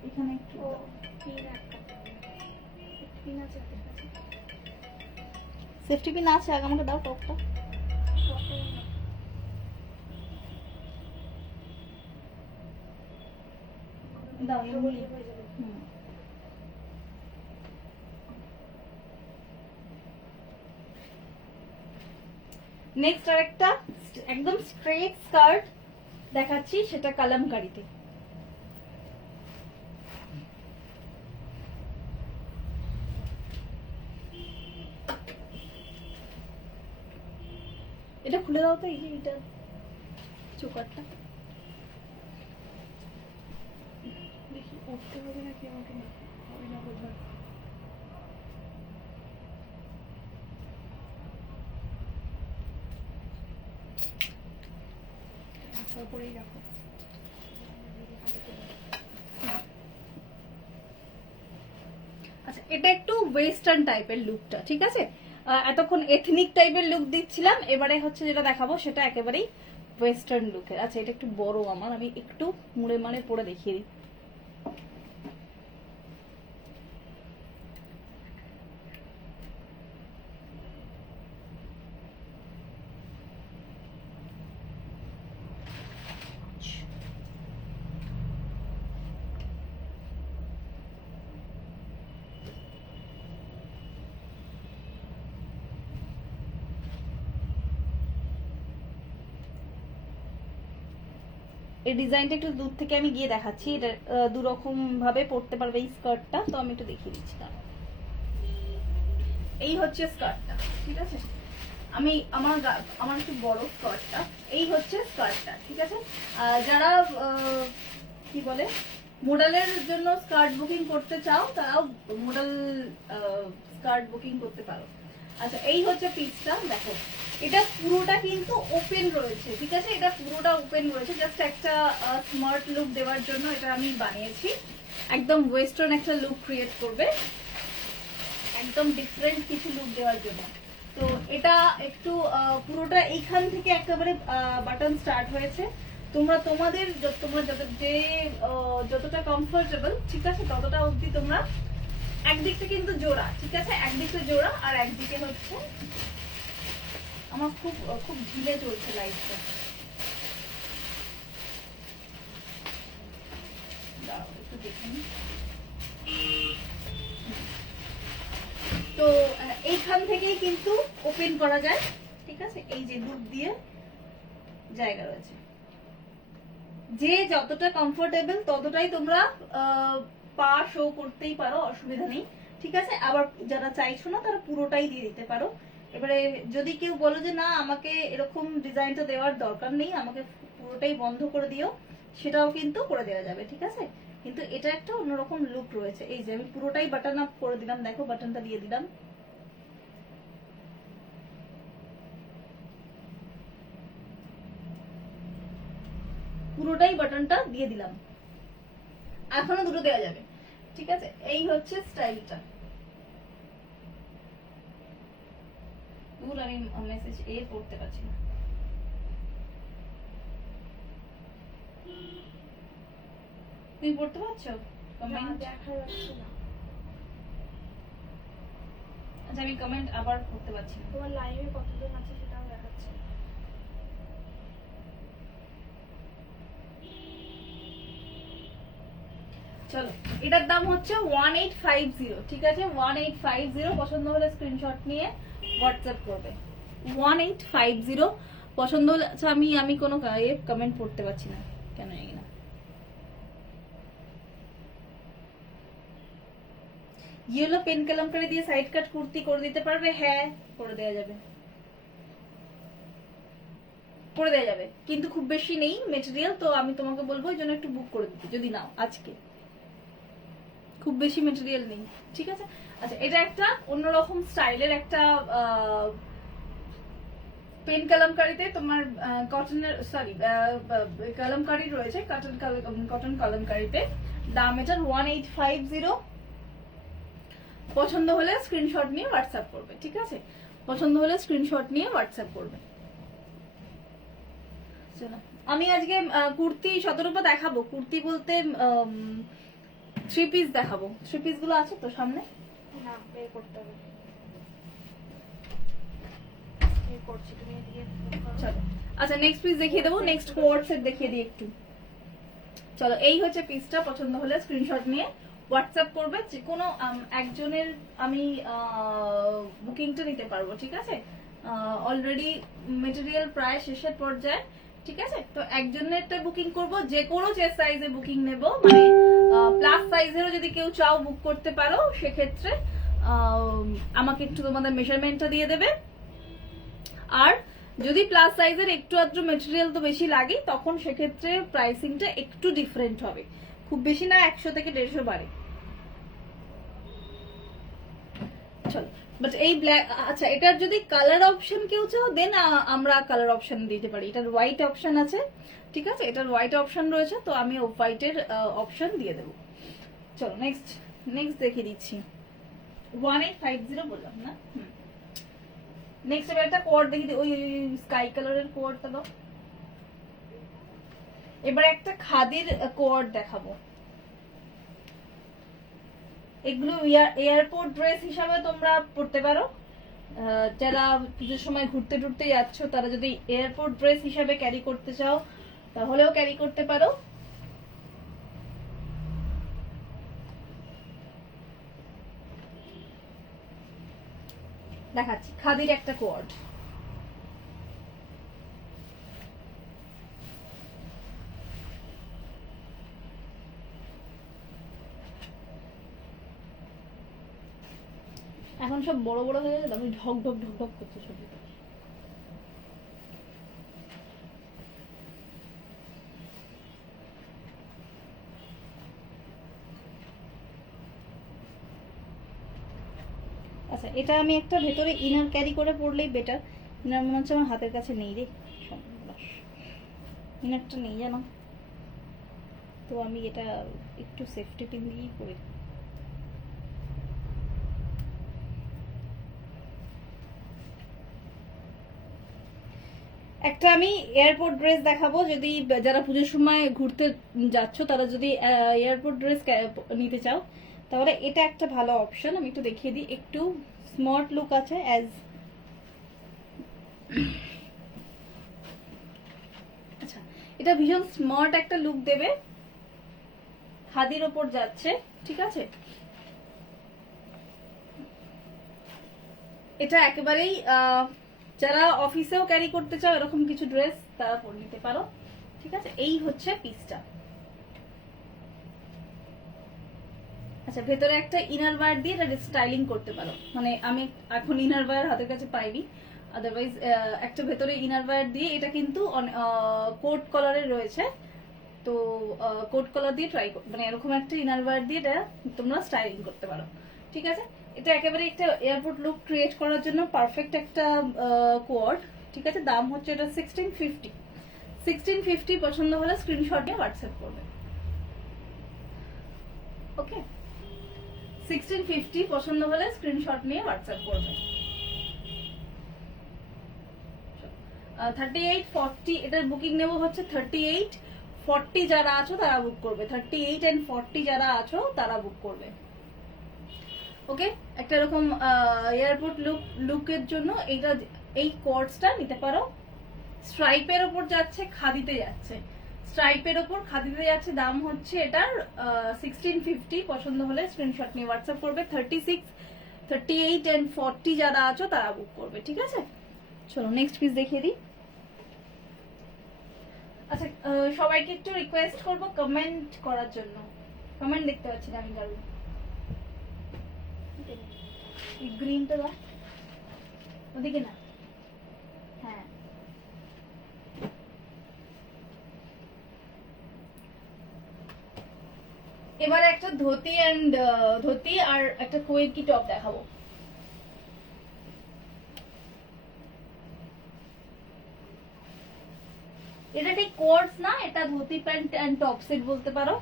এখানে একটু সেফটি পিন আছে, আগে আমাকে দাও টপটা। দাও, নেক্সট আরেকটা একদম স্ট্রেট স্কার্ট দেখাচ্ছি, সেটা কালামকারীতে। এটা খুলে দাও তো, এই যে এটা চোকারটা দেখি। ও করতে হবে নাকি আমাকে? হবে না বোধহয়। আসার পরেই রাখো। আচ্ছা, এটা একটু ওয়েস্টার্ন টাইপের লুকটা, ঠিক আছে? এতক্ষণ এথনিক টাইপের লুক দিচ্ছিলাম, এবারে হচ্ছে যেটা দেখাবো সেটা একেবারেই ওয়েস্টার্ন লুকের। আচ্ছা, এটা একটু বড় আমার, আমি একটু মুড়ে মারে পরে দেখিয়ে দিই। এই ডিজাইনটা একটু দূর থেকে আমি গিয়ে দেখাচ্ছি। এটা দু রকম ভাবে পরতে পারবে এই স্কার্টটা, তো আমি একটু দেখিয়ে দিচ্ছি। এই হচ্ছে স্কার্টটা, ঠিক আছে? আমি আমার একটু বড় স্কার্টটা, এই হচ্ছে স্কার্টটা, ঠিক আছে? যারা কি বলে মডেলের জন্য স্কার্ট বুকিং করতে চাও তারাও মডেল স্কার্ট বুকিং করতে পারো। আচ্ছা, এই হচ্ছে পিসটা, দেখো এটা পুরোটা কিন্তু ওপেন রয়েছে, ঠিক আছে? এটা পুরোটা ওপেন রয়েছে, জাস্ট একটা স্মার্ট লুক দেওয়ার জন্য এটা আমি বানিয়েছি। একদম ওয়েস্টার্ন একটা লুক ক্রিয়েট করবে, একদম ডিফারেন্ট কিছু লুক দেওয়ার জন্য। তো এটা একটু পুরোটা এইখান থেকে একেবারে বাটন স্টার্ট হয়েছে। তোমরা তোমাদের তোমরা যতটা কমফোর্টেবল, ঠিক আছে, ততটা অবধি তোমরা। একদিকটা কিন্তু জোড়া, ঠিক আছে? একদিকে জোড়া আর একদিকে হচ্ছে আমার খুব খুব ঢিলে চলছে লাইটটা। একটু দেখে নিই। তো এইখান থেকেই কিন্তু ওপেন করা যায়, ঠিক আছে? এই যে লুক দিয়ে জায়গা রয়েছে। যে যতটা কমফোর্টেবল ততটাই তোমরা পা শো করতেই পারো, অসুবিধা নেই, ঠিক আছে? আবার যারা চাইছো না তারা পুরোটাই দিয়ে দিতে পারো। এবারে যদি কেউ বলো যে না আমাকে এরকম ডিজাইনটা দেওয়ার দরকার নেই, আমাকে পুরোটাই বন্ধ করে দিও, সেটাও কিন্তু করে দেওয়া যাবে, ঠিক আছে? কিন্তু এটা একটা অন্যরকম লুক রয়েছে। এই যে আমি পুরোটাই বাটন আপ করে দিলাম, দেখো বাটনটা দিয়ে দিলাম। পুরোটাই বাটনটা দিয়ে দিলাম, এখনো দুটো দেওয়া যাবে, ঠিক আছে? এই হচ্ছে স্টাইলটা। আমি মেসেজ পড়তে পারছি না। তুমি পড়তে পারছো? দেখা যাচ্ছে না। আচ্ছা, আমি কমেন্ট আবার পড়তে পারছি না। তোমার লাইভে কতজন আছে সেটাও দেখাচ্ছে। চলো, এটার দাম হচ্ছে 1850, ঠিক আছে? 1850। পছন্দ হলে স্ক্রিনশট নিয়ে হোয়াটসঅ্যাপ করবে। 1850 পছন্দ হলে। আচ্ছা, আমি কোনো কমেন্ট পড়তে পারছি না কেন জানি না। ইয়েলো পেন কালামকারি দিয়ে সাইড কাট কুর্তি করে দিতে পারবে? হ্যাঁ, করে দেওয়া যাবে, করে দেওয়া যাবে, কিন্তু খুব বেশি নেই মেটেরিয়াল, তো আমি তোমাকে বলবো এই জন্য একটু বুক করে দিতে, যদি নাও আজকে। খুব বেশি মেটেরিয়াল নেই, ঠিক আছে? আচ্ছা, এটা একটা অন্যরকম স্টাইলের একটা পেন কালামকারিতে তোমার কটনের, সরি কালামকারি রয়েছে, কটন কালামকারিতে। দাম এটার 1850। পছন্দ হলে স্ক্রিনশট নিয়ে হোয়াটসঅ্যাপ করবে, ঠিক আছে? পছন্দ হলে স্ক্রিনশট নিয়ে হোয়াটসঅ্যাপ করবে। আমি আজকে কুর্তি শতরূপা দেখাবো। কুর্তি বলতে 3 পিস দেখাবো। 3 পিস গুলো আছে তো সামনে? না, বের করতে হবে। বের করছি, তুমি এদিকে চলো। আচ্ছা, নেক্সট পিস দেখিয়ে দেবো। নেক্সট কোয়ার্ড সেট দেখিয়ে দিই একটু। চলো, এই হচ্ছে পিসটা। পছন্দ হলে স্ক্রিনশট নিয়ে হোয়াটসঅ্যাপ করবে। যে কোনো একজনের আমি বুকিংটা নিতে পারবো, ঠিক আছে? অলরেডি মেটেরিয়াল প্রায় শেষের পর্যায়ে, ঠিক আছে? তো একজনেরটা বুকিং করব, যে কোনো চেস্ট সাইজে বুকিং নেব, মানে প্লাস সাইজেরও যদি কেউ চাও বুক করতে পারো, সেক্ষেত্রে আমাকে একটু তোমাদের মেজারমেন্টটা দিয়ে দেবে। আর যদি প্লাস সাইজের একটু আধটু মেটেরিয়াল তো বেশি লাগে, তখন সেক্ষেত্রে প্রাইসিংটা একটু ডিফারেন্ট হবে, খুব বেশি না, 100 থেকে 150 বাড়ে। চলো, বাট এই ব্ল্যাক, আচ্ছা এটার যদি কালার অপশন কেউ চাও দেন আমরা কালার অপশন দিতে পারি। এটার হোয়াইট অপশন আছে, ঠিক আছে, এটার হোয়াইট অপশন রয়েছে, তো আমি হোয়াইটের অপশন দিয়ে দেবো। চলো নেক্সট দেখিয়ে দিচ্ছি। 1850 বললাম না? নেক্সট এবার একটা কোয়ার্ড দেখিয়ে দিই, ওই স্কাই কালারের কোয়ার্ডটা দাও। এবার একটা খাদির কোয়ার্ড দেখাবো। এগুলো এয়ারপোর্ট ড্রেস হিসাবে তোমরা পরতে পারো। যারা পুজোর সময় ঘুরতে টুরতে যাচ্ছ তারা যদি এয়ারপোর্ট ড্রেস হিসাবে ক্যারি করতে চাও তাহলেও ক্যারি করতে পারো। দেখাচ্ছি খাদির একটা কোয়ার্ড। এখন সব বড় বড় হয়ে গেছে, আমি ঢক ঢক ঢক ঢক করছে ছবি। আচ্ছা, এটা আমি একটা ভেতরে ইনার ক্যারি করে পরলেই বেটার। ইনার মনে হচ্ছে আমার হাতের কাছে নেই রে, ইনারটা নেই জানো তো, আমি এটা একটু সেফটি পিন দিয়েই পরি। একটা আমি এয়ারপোর্ট ড্রেস দেখাবো, যদি যারা পুজোর সময় ঘুরতে যাচ্ছ তারা যদি এয়ারপোর্ট ড্রেস নিতে চাও তাহলে এটা একটা ভালো অপশন। আমি একটু দেখিয়ে দিই, একটু স্মার্ট লুক আছে, আচ্ছা এটা ভীষণ স্মার্ট একটা লুক দেবে, খাদির ওপর যাচ্ছে, ঠিক আছে। এটা একেবারেই যারা অফিসেও ক্যারি করতে চাও এরকম কিছু ড্রেস তারা পরে নিতে পারো, ঠিক আছে। এই হচ্ছে পিসটা। আচ্ছা, ভেতরে একটা ইনার ওয়্যার দিয়ে এটা স্টাইলিং করতে পারো, মানে আমি এখন ইনার ওয়্যার হাতের কাছে পাইনি, আদারওয়াইজ একটা ভেতরে ইনার ওয়্যার দিয়ে, এটা কিন্তু কোট কলারের রয়েছে, তো কোট কলার দিয়ে মানে এরকম একটা ইনার ওয়্যার দিয়ে এটা তোমরা স্টাইলিং করতে পারো, ঠিক আছে। এটা একেবারে একটা এয়ারপোর্ট লুক ক্রিয়েট করার জন্য পারফেক্ট একটা কোয়ার্ড, ঠিক আছে। দাম হচ্ছে এটা 1650। পছন্দ হলে স্ক্রিনশট নিয়ে হোয়াটসঅ্যাপ করবে, ওকে। 1650 পছন্দ হলে স্ক্রিনশট নিয়ে হোয়াটসঅ্যাপ করবে। 38, 40 এটার বুকিং নেব হচ্ছে 38, 40 যারা আছো তারা বুক করবে, 38 and 40 যারা আছো তারা বুক করবে, ওকে। একটা এরকম এয়ারপোর্ট লুকের জন্য এই কোয়ার্ডসটা নিতে পারো। স্ট্রাইপের ওপর যাচ্ছে, খাদিতে যাচ্ছে, স্ট্রাইপের ওপর খাদিতে যাচ্ছে, দাম হচ্ছে এটার 1650। পছন্দ হলে স্ক্রিনশট নিয়ে হোয়াটসঅ্যাপ করবে। 36, 38 and 40 যারা আছো তারা বুক করবে, ঠিক আছে। চলো নেক্সট পিস দেখিয়ে দিই। আচ্ছা, সবাইকে একটু রিকোয়েস্ট করবো কমেন্ট করার জন্য, কমেন্ট দেখতে পাচ্ছি না আমি কারণ। গ্রিনটা দাও ওদিকে না, হ্যাঁ এবারে একটা ধুতি আর একটা কোয়েকি টপ দেখাবো। এটা ঠিক কোর্স না, এটা dhoti pant and top set বলতে পারো,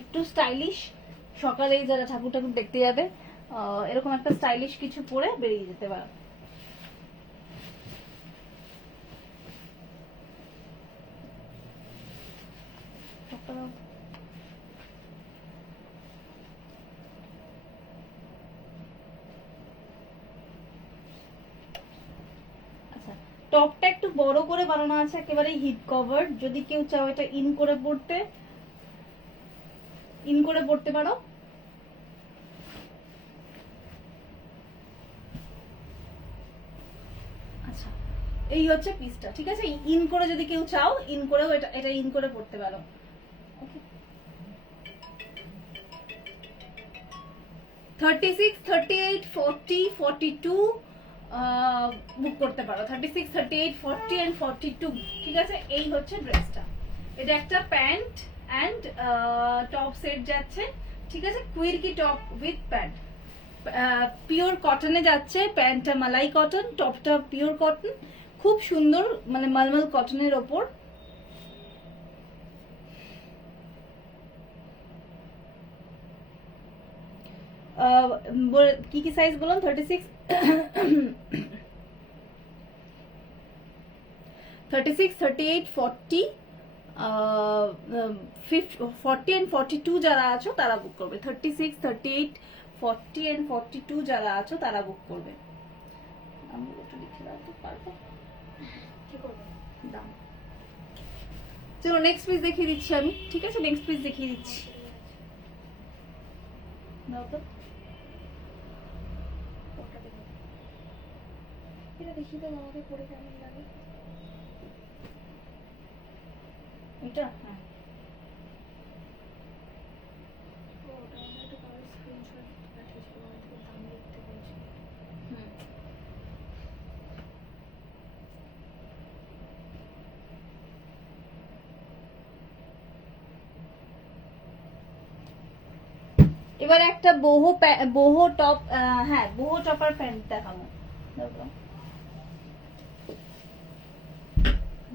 একটু স্টাইলিশ। সকালে যারা ঠাকুর দেখতে যাবে এরকম একটা স্টাইলিশ কিছু পরে বেরিয়ে যেতে পারো। আচ্ছা, টপটা একটু বড় করে বানানো আছে, একেবারে হিপ কভার। যদি কেউ চাও এটা ইন করে পড়তে পারো। আচ্ছা, এই হচ্ছে পিসটা, ঠিক আছে। ইন করে যদি কেউ চাও ইন করেও এটা ইন করে পড়তে পারো, ওকে। 36, 38, 40, 42 বুক করতে পারো। 36, 38, 40 and 42, ঠিক আছে। এই হচ্ছে ড্রেসটা। এটা একটা প্যান্ট অ্যান্ড টপ সেট যাচ্ছে, ঠিক আছে, কুইরকি টপ উইথ প্যান্ট, পিওর কটনে যাচ্ছে, প্যান্টটা মালাই কটন, টপটা পিওর কটন, খুব সুন্দর মানে মালমাল কটনের ওপর। কি কি সাইজ বললাম? 36 36, 38, 40, 40 and 42 যারা আছো তারা বুক করবে। 36, 38, 40 and 42 যারা আছো তারা বুক করবে। আমি একটু লিখে রাখতে পারবো কি করবে? দাম। চলো নেক্সট পিস দেখিয়ে দিচ্ছি আমি, ঠিক আছে, নেক্সট পিস দেখিয়ে দিচ্ছি। দাও তো। কোনটা দেখো? এটা দেখি তো আমাকে পরে কেমন লাগে। এটা হ্যাঁ, ও ওটা আমি একটু কারোর স্ক্রিনশট পাঠিয়েছিল, আমি তো দাম লিখতে বলছি। এবার একটা boho টপ, হ্যাঁ boho টপার প্যান্ট দেখাবো। দেখো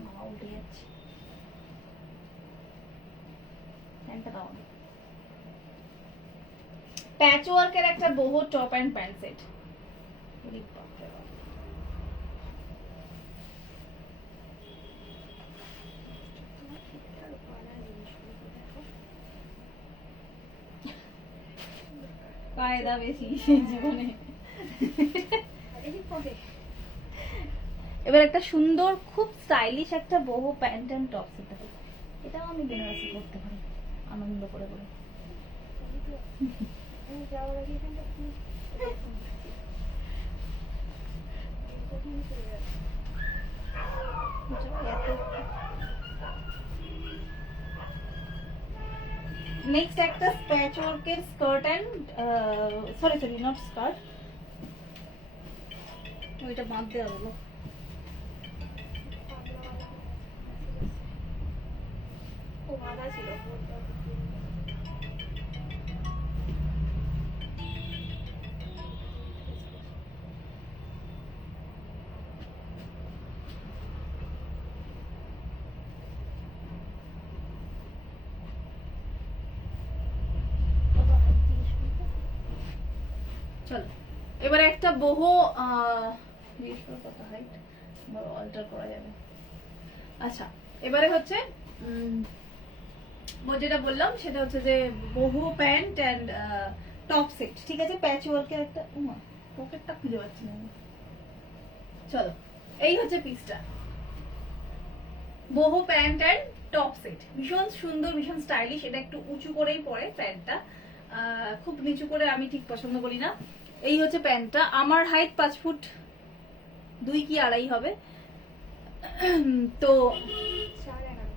মা উঠে যাচ্ছে, প্যান্টটা দাও। প্যাচ ওয়ার্কের একটা boho top and pant set. তোমার ঠিকঠাক বানায় জিনিসগুলো দেখো। কায়দা বেশি জীবনে। এই পরে এবার একটা সুন্দর খুব স্টাইলিশ একটা boho pant and top set দেখো। এটাও আমি বেনারসি করতে পারি আনন্দ করে করে। আমি যাওয়ার আগে এখানটা খুব কখন চলে যাবে। নেক্সট একটা প্যাচ ওয়ার্কের skirt and sorry not skirt, ওইটা বাঁধ দেওয়া হলো। ও বাঁধা ছিল। চলো এবারে একটা boho কত হাইট অল্টার করা যাবে। আচ্ছা এবারে হচ্ছে যেটা বললাম সেটা হচ্ছে যে boho pant and top set, ঠিক আছে, প্যাচ ওয়ার্কের একটা পকেটটা খুঁজে পাচ্ছি না। চলো এই হচ্ছে পিসটা, boho pant and top set, ভীষণ সুন্দর, ভীষণ স্টাইলিশ। এটা একটু উঁচু করেই পরে প্যান্টটা, খুব নিচু করে আমি ঠিক পছন্দ করি না। এই হচ্ছে প্যান্টটা, আমার হাইট 5 ফুট 2 কি আড়াই হবে, তো 4-11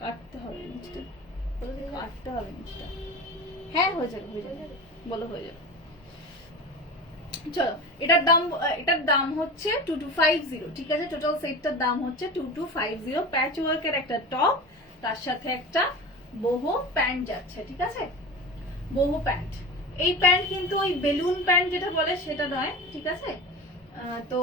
কাটতে হবে নিচটা, কাটতে হবে নিচটা। হ্যাঁ হয়ে যাবে বলো হয়ে যাবে। চলো এটার দাম হচ্ছে 2250, ঠিক আছে, টোটাল সেটটার দাম হচ্ছে 2250। প্যাচ ওয়ার্কের একটা টপ, তার সাথে একটা boho প্যান্ট যাচ্ছে, ঠিক আছে, boho প্যান্ট। এই প্যান্ট কিন্তু ওই বেলুন প্যান্ট যেটা বলে সেটা নয়, ঠিক আছে, তো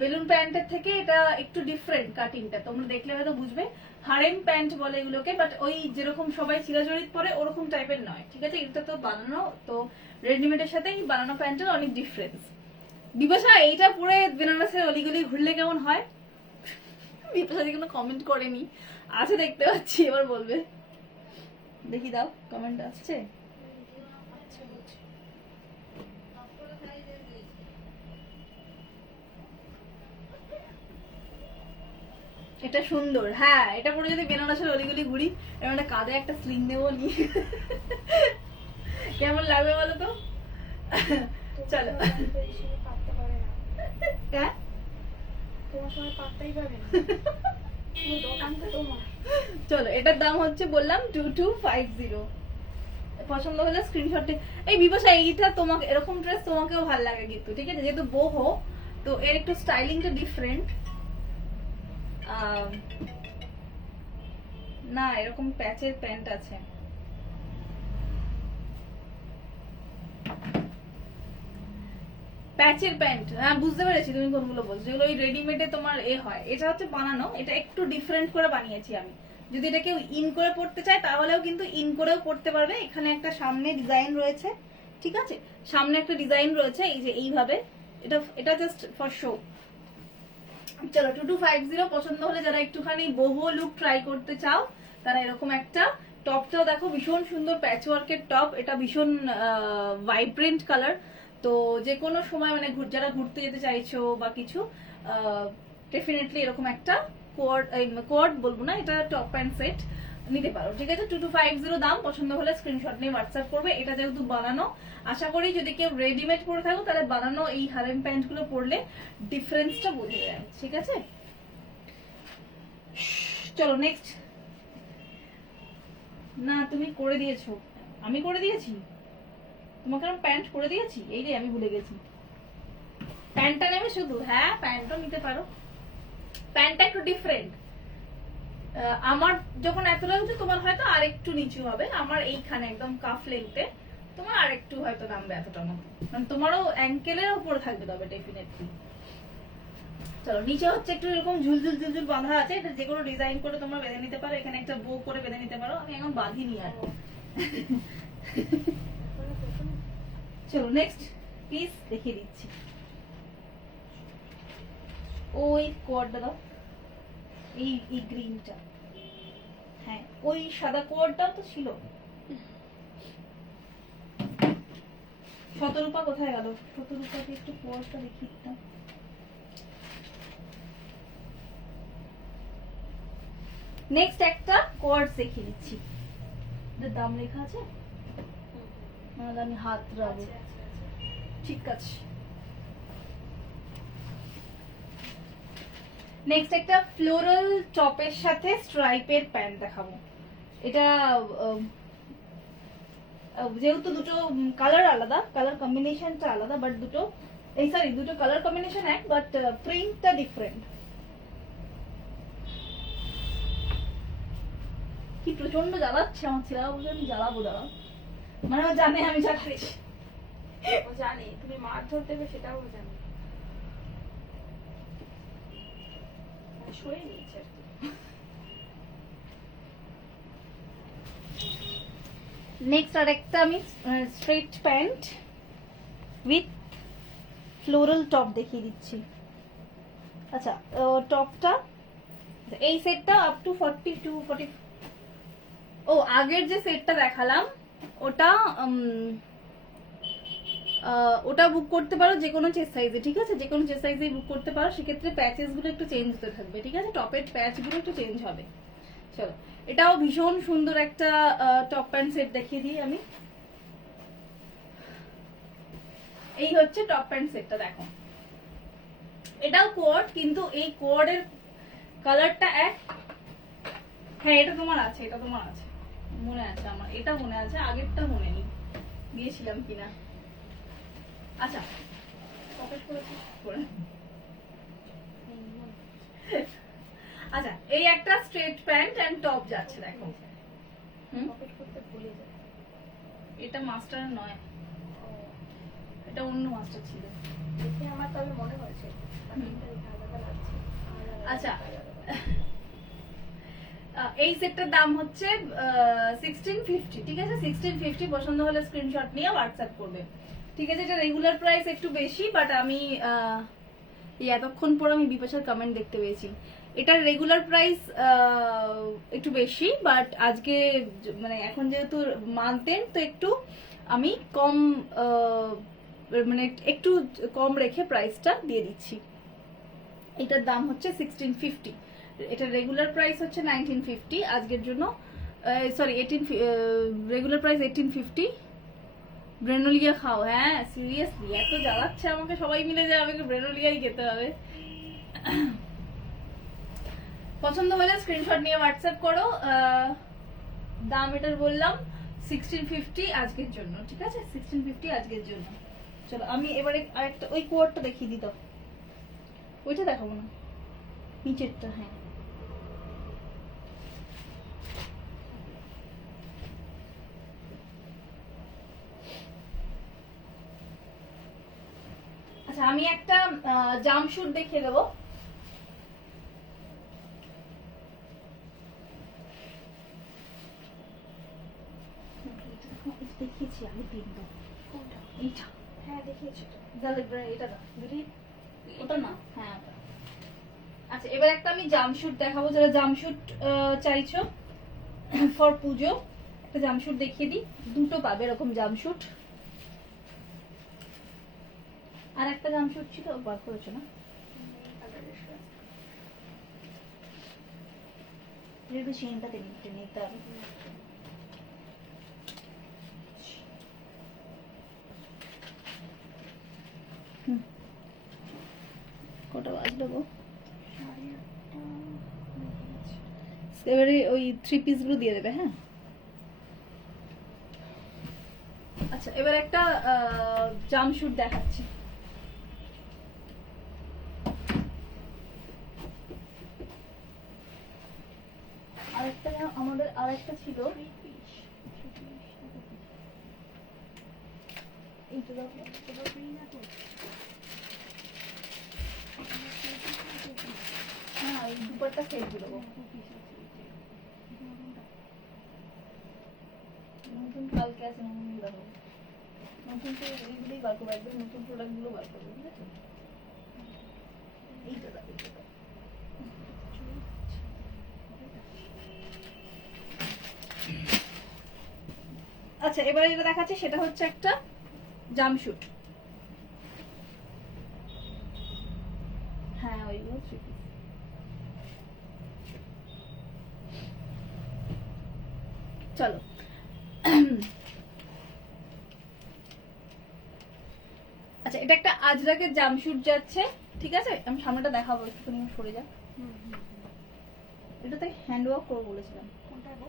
বেলুন প্যান্টের থেকে এটা একটু ডিফারেন্ট কাটিংটা, তোমরা দেখলে হয়তো বুঝবে। হারেম প্যান্ট বলে এগুলোকে, বাট ওই যেরকম সবাই চিরাচরিত পরে ওরকম টাইপের নয়, ঠিক আছে, এটা তো বানানো, তো রেডিমেডের সাথে এই বানানো প্যান্টের অনেক ডিফারেন্স। বিপাশা এইটা পরে বেনারসের অলিগলি ঘুরলে কেমন হয়? বিপাশা কোনো কমেন্ট করেনি, আছে দেখতে পাচ্ছি, এবার বলবে, দেখি দাও কমেন্ট আসছে। আচ্ছা বলছি। এটা সুন্দর, হ্যাঁ, এটা পরে যদি বেনারসের অলিগলি ঘুরি, এবার একটা কাঁধে একটা স্লিং নেবো নি, কেমন লাগবে বলো তো? চলো পারতে পারে না, হ্যাঁ তোমার সময় পারতেই পারে না, পুরো দোকান তো তোমার। চলো এটার দাম হচ্ছে বললাম 2250। পছন্দ হলে স্ক্রিনশটে। এই বিপাশা এইটা তোমাকে, এরকম ড্রেস তোমাকেও ভালো লাগে কিন্তু, ঠিক আছে, যেহেতু boho তো এর একটু স্টাইলিংটা ডিফারেন্ট। না এরকম প্যাচের প্যান্ট আছে। প্যাচের প্যান্ট, হ্যাঁ বুঝতে পেরেছি তুমি কোনগুলো বলছো, যেগুলো ওই রেডিমেডে তোমার হয়। এটা হচ্ছে বানানো, এটা একটু ডিফারেন্ট করে বানিয়েছি আমি। যদি এটা কেউ ইন করে পড়তে চায় তাহলেও কিন্তু ইন করেও পড়তে পারবে। এখানে একটা সামনে ডিজাইন রয়েছে, ঠিক আছে, সামনে একটা ডিজাইন রয়েছে এই যে এইভাবে। এটা এটা জাস্ট ফর শো। চলো 2250 পছন্দ হলে যারা একটুখানি বহু লুক ট্রাই করতে চাও তারা এরকম একটা টপটাও দেখো, ভীষণ সুন্দর প্যাচওয়ার্কের টপ। এটা ভীষণ ভাইব্রেন্ট কালার। তো যে কোনো সময় মানে যারা ঘুরতে যেতে চাইছো বা কিছু, ডেফিনেটলি এরকম একটা কোয়ার্ড বলবো না, এটা টপ প্যান্ট সেট নিতে পারো, ঠিক আছে। 2250 দাম। পছন্দ হলে স্ক্রিনশট নিয়ে হোয়াটসঅ্যাপ করবে। এটা যেহেতু বানানো, আশা করি যদি কেউ রেডিমেড পরে থাকো তাহলে বানানো এই হারেম প্যান্ট গুলো পরলে ডিফারেন্সটা বোঝা যায়, ঠিক আছে। চলো নেক্সট। না তুমি করে দিয়েছো, আমি করে দিয়েছি তোমাকে, আমি প্যান্ট করে দিয়েছি, এই যে আমি ভুলে গেছি। প্যান্টটা নেবে শুধু? হ্যাঁ প্যান্টও নিতে পারো, প্যান্টটা একটু ডিফারেন্ট। আমার যখন এতটা উঁচু, তোমার হয়তো আরেকটু নিচু হবে। আমার এইখানে একদম কাফ লেন্থে, তোমার আরেকটু হয়তো নামবে এতটা মতো, মানে তোমারও অ্যাঙ্কেলের উপরে থাকবে তবে ডেফিনেটলি। চলো নিচে হচ্ছে একটু এরকম ঝুলঝুল ঝুলঝুল বাঁধা আছে, এটা যে কোনো ডিজাইন করে তোমরা বেঁধে নিতে পারো। এখানে একটা বো করে বেঁধে নিতে পারো, আমি এখন বাঁধিনি আর। চলো নেক্সট পিস দেখিয়ে দিচ্ছি। ওই কোয়ারটা দাও, এই গ্রিনটা, হ্যাঁ ওই সাদা কোয়ারটাও তো ছিল। শতরূপা কোথায় গেল? শতরূপাকে একটু কোয়ারটা দেখিয়ে দিতাম। নেক্সট একটা কোয়ার্ডস দেখিয়ে দিচ্ছি, এটার দাম লেখা আছে, আমি হাত রাখবো, ঠিক আছে। নেক্সট একটা ফ্লোরাল টপের সাথে স্ট্রাইপের প্যান্ট দেখাবো। এটা যেহেতু দুটো কালার আলাদা, কালার কম্বিনেশনটা আলাদা, বাট দুটো দুটো কালার কম্বিনেশন এক, বাট প্রিন্টটা ডিফারেন্ট। কি প্রচন্ড জ্বালাচ্ছে আমার ছেলেরা, বলছে আমি জ্বালাবো, দাঁড়াও, মানে ও জানে আমি জ্বালাচ্ছি। ও জানে তুমি মারধর দেবে, সেটাও ও জানে, সরে নিয়েছে আর কি। নেক্সট আরেকটা আমি straight pant with floral top দেখিয়ে দিচ্ছি। আচ্ছা টপটা এই সেটটা আপ টু 40 ও আগের যে সেটটা দেখালাম ওটা ওটা বুক করতে পারো যে কোনো চেস্ট সাইজে, ঠিক আছে, যে কোনো চেস্ট সাইজে বুক করতে পারো। সেক্ষেত্রে প্যাচেস গুলো একটু চেঞ্জ হতে থাকবে, ঠিক আছে, টপের প্যাচ গুলো একটু চেঞ্জ হবে। চলো এটাও ভীষণ সুন্দর একটা টপ প্যান্ট সেট দেখিয়ে দিই আমি। এই হচ্ছে টপ প্যান্ট সেটটা, দেখো এটাও কোয়ার্ড, কিন্তু এই কোয়ার্ডের কালারটা এক। হ্যাঁ এটা তোমার আছে, এটা তোমার আছে, মনে আছে আমার, এটা মনে আছে, আগেরটা মনে নেই দিয়েছিলাম কিনা। আচ্ছা আচ্ছা এই একটা স্ট্রেট প্যান্ট এন্ড টপ যাচ্ছে, দেখো এটা মাস্টার নয়, এটা অন্য মাস্টার ছিল, দেখে আমার তবে মনে হয়েছে আলাদা লাগছে। আচ্ছা এই সেটটার দাম হচ্ছে 1650, ঠিক আছে, 1650। পছন্দ হলে স্ক্রিনশট নিয়ে হোয়াটসঅ্যাপ করবে, ঠিক আছে। এটা রেগুলার প্রাইস একটু বেশি, বাট আমি এই এতক্ষণ পর আমি বিপাশার কমেন্ট দেখতে পেয়েছি, এটার রেগুলার প্রাইস একটু বেশি, বাট আজকে মানে এখন যেহেতু মান্থ এন্ড তো একটু আমি কম মানে একটু কম রেখে প্রাইসটা দিয়ে দিচ্ছি। এটার দাম হচ্ছে 1650, এটা রেগুলার প্রাইস হচ্ছে 1950 আজকের জন্য, সরি 18, রেগুলার প্রাইস 1850। ব্রেনোলিয়া খাও, হ্যাঁ সিরিয়াসলি এত জ্বালাচ্ছে আমাকে সবাই মিলে যে আমাকে ব্রেনোলিয়াই খেতে হবে। পছন্দ হলে স্ক্রিনশট নিয়ে হোয়াটসঅ্যাপ করো। দাম এটার বললাম 1650 আজকের জন্য, ঠিক আছে, 1650 আজকের জন্য। চলো আমি এবারে আরেকটা ওই কোয়ারটা দেখিয়ে দিই, দাও ওইটা দেখাবো না, নিচেরটা, হ্যাঁ আচ্ছা আমি একটা জাম্পস্যুট দেখিয়ে দেবো। দেখিয়েছি আমি তিনটা। কোনটা? এইটা হ্যাঁ দেখিয়েছো তো। এটা না দিদি, ওটা না, হ্যাঁ ওটা। আচ্ছা এবার একটা আমি জামশুট দেখাবো, যারা জামশুট চাইছো ফর পুজো, একটা জামশুট দেখিয়ে দিই। দুটো পাবে এরকম জামশুট। আর একটা জামশুট ছিল, বার করেছো না? একটু চেনটা টেনে নিতে হবে। কটা বাজলো গো? এবারে ওই 3 পিস গুলো দিয়ে দেবে। হ্যাঁ আচ্ছা এবার একটা জামশুট দেখাচ্ছি। আরেকটা আমাদের আরেকটা ছিল, হ্যাঁ এই দুপাট্টা সেট দিল। নতুন কালকে আছে, নতুন দেখো, নতুন তো এইগুলোই বার করবো, একদম নতুন প্রোডাক্ট গুলো বার করবো, ঠিক আছে? এইটা দেখো, আচ্ছা এবারে যেটা দেখাচ্ছে সেটা হচ্ছে একটা জামশুট। হ্যাঁ ওইগুলো 3 পিস। চলো আচ্ছা এটা একটা আজরাকের জামশুট যাচ্ছে, ঠিক আছে? আমি সামনেটা দেখাবো, একটুখানি সরে যা। এটাতে হ্যান্ড ওয়ার্ক করবো বলেছিলাম। কোনটা গো?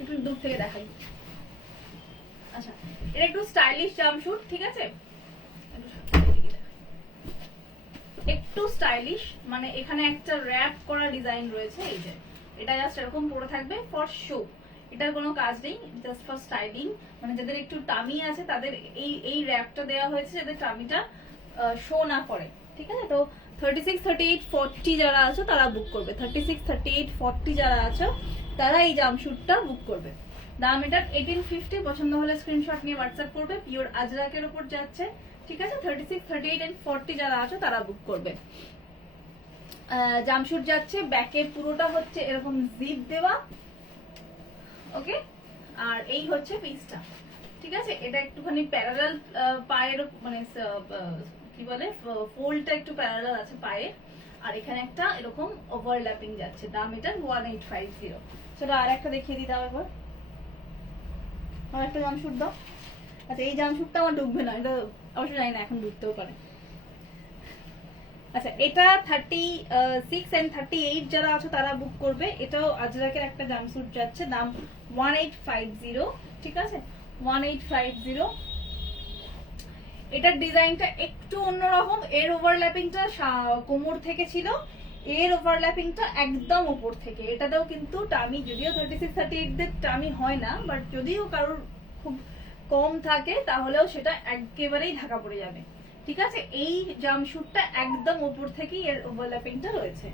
একটু দূর থেকে দেখাই। আচ্ছা এটা একটু স্টাইলিশ জামশুট, ঠিক আছে? একটু স্টাইলিশ, মানে এখানে একটা র‍্যাপ করা ডিজাইন রয়েছে। এই যে এটা জাস্ট এরকম পরে থাকবে ফর শো, এটার কোনো কাজ নেই, জাস্ট ফর স্টাইলিং। মানে যাদের একটু টামি আছে তাদের এই র‍্যাপটা দেওয়া হয়েছে যাদের টামিটা শো না করে, ঠিক আছে? তো 36, 38, 40 যারা আছো তারা বুক করবে। 36, 38, 40 যারা আছো তারা এই জামশুটটা বুক করবে। দাম এটার 1850। পছন্দ হলে স্ক্রিনশট নিয়ে হোয়াটসঅ্যাপ করবে। পিওর আজরাকের উপর যাচ্ছে, ঠিক আছে? 36, 38 and 40 যারা আছো তারা বুক করবে। জামশুট যাচ্ছে, ব্যাকে পুরোটা হচ্ছে এরকম জিপ দেওয়া, ওকে? আর এই হচ্ছে পিসটা, ঠিক আছে? এটা একটুখানি প্যারালাল পায়ের, মানে কি বলে, ফোল্ডটা একটু প্যারালাল আছে পায়ে, আর এখানে একটা এরকম ওভারল্যাপিং যাচ্ছে। দাম এটা 1850। চলো আর একটা দেখিয়ে দিই, দাও একবার। আর একটা জামশুট দাও। আচ্ছা এই জামশুটটা আমার ঢুকবে না, এটা অবশ্য জানি না, এখন ঢুকতেও পারে। আচ্ছা এটা 36 and 38 যারা আছো তারা বুক করবে। এটাও আজরাকের একটা জামশুট যাচ্ছে, দাম 1850, ঠিক আছে? 1850। এটার ডিজাইনটা একটু অন্যরকম। এর ওভারল্যাপিংটা কোমর থেকে ছিল, এর ওভারল্যাপিংটা একদম উপর থেকে। এটাতেও কিন্তু টামি, যদিও 36, 38 দের টামি হয় না, বাট যদিও কারোর খুব কম থাকে তাহলেও সেটা একেবারেই ঢাকা পড়ে যাবে, ঠিক আছে? এই জামশুটটা একদম উপর থেকেই এর ওভারল্যাপিংটা রয়েছে,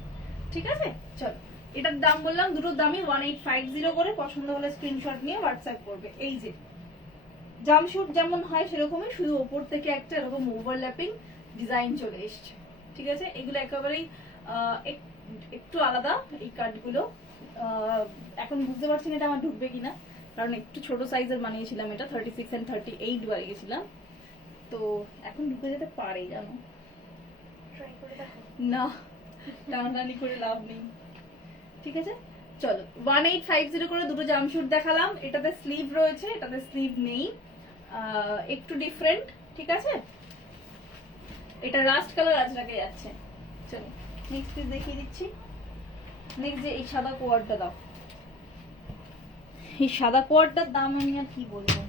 ঠিক আছে? চলো এটার দাম বললাম, দুটোর দামই 1850 করে। পছন্দ হলে স্ক্রিনশট নিয়ে হোয়াটসঅ্যাপ করবে। এই যে জামশুট যেমন হয় সেরকমই, শুধু ওপর থেকে একটা এরকম ওভারল্যাপিং ডিজাইন চলে এসছে, ঠিক আছে? এগুলো একেবারেই একটু আলাদা এই কাটগুলো। এখন বুঝতে পারছি না এটা আমার ঢুকবে কিনা, কারণ একটু ছোট সাইজের বানিয়েছিলাম এটা, 36 and 38 বানিয়েছিলাম, তো এখন ঢুকে যেতে পারে, জানো? ট্রাই করে দেখো। না, টানাটানি করে লাভ নেই, ঠিক আছে? চলো 1850 করে দুটো জামশুট দেখালাম। এটাতে স্লিভ রয়েছে, এটাতে স্লিভ নেই, একটু ডিফারেন্ট, ঠিক আছে? এটা রাস্ট কালার আজরাকে যাচ্ছে। চলো নেক্সট পিস দেখিয়ে দিচ্ছি। নেক্সট যে এই সাদা কোয়ারটা দাও। এই সাদা কোয়ারটার দাম আমি আর কি বলবো।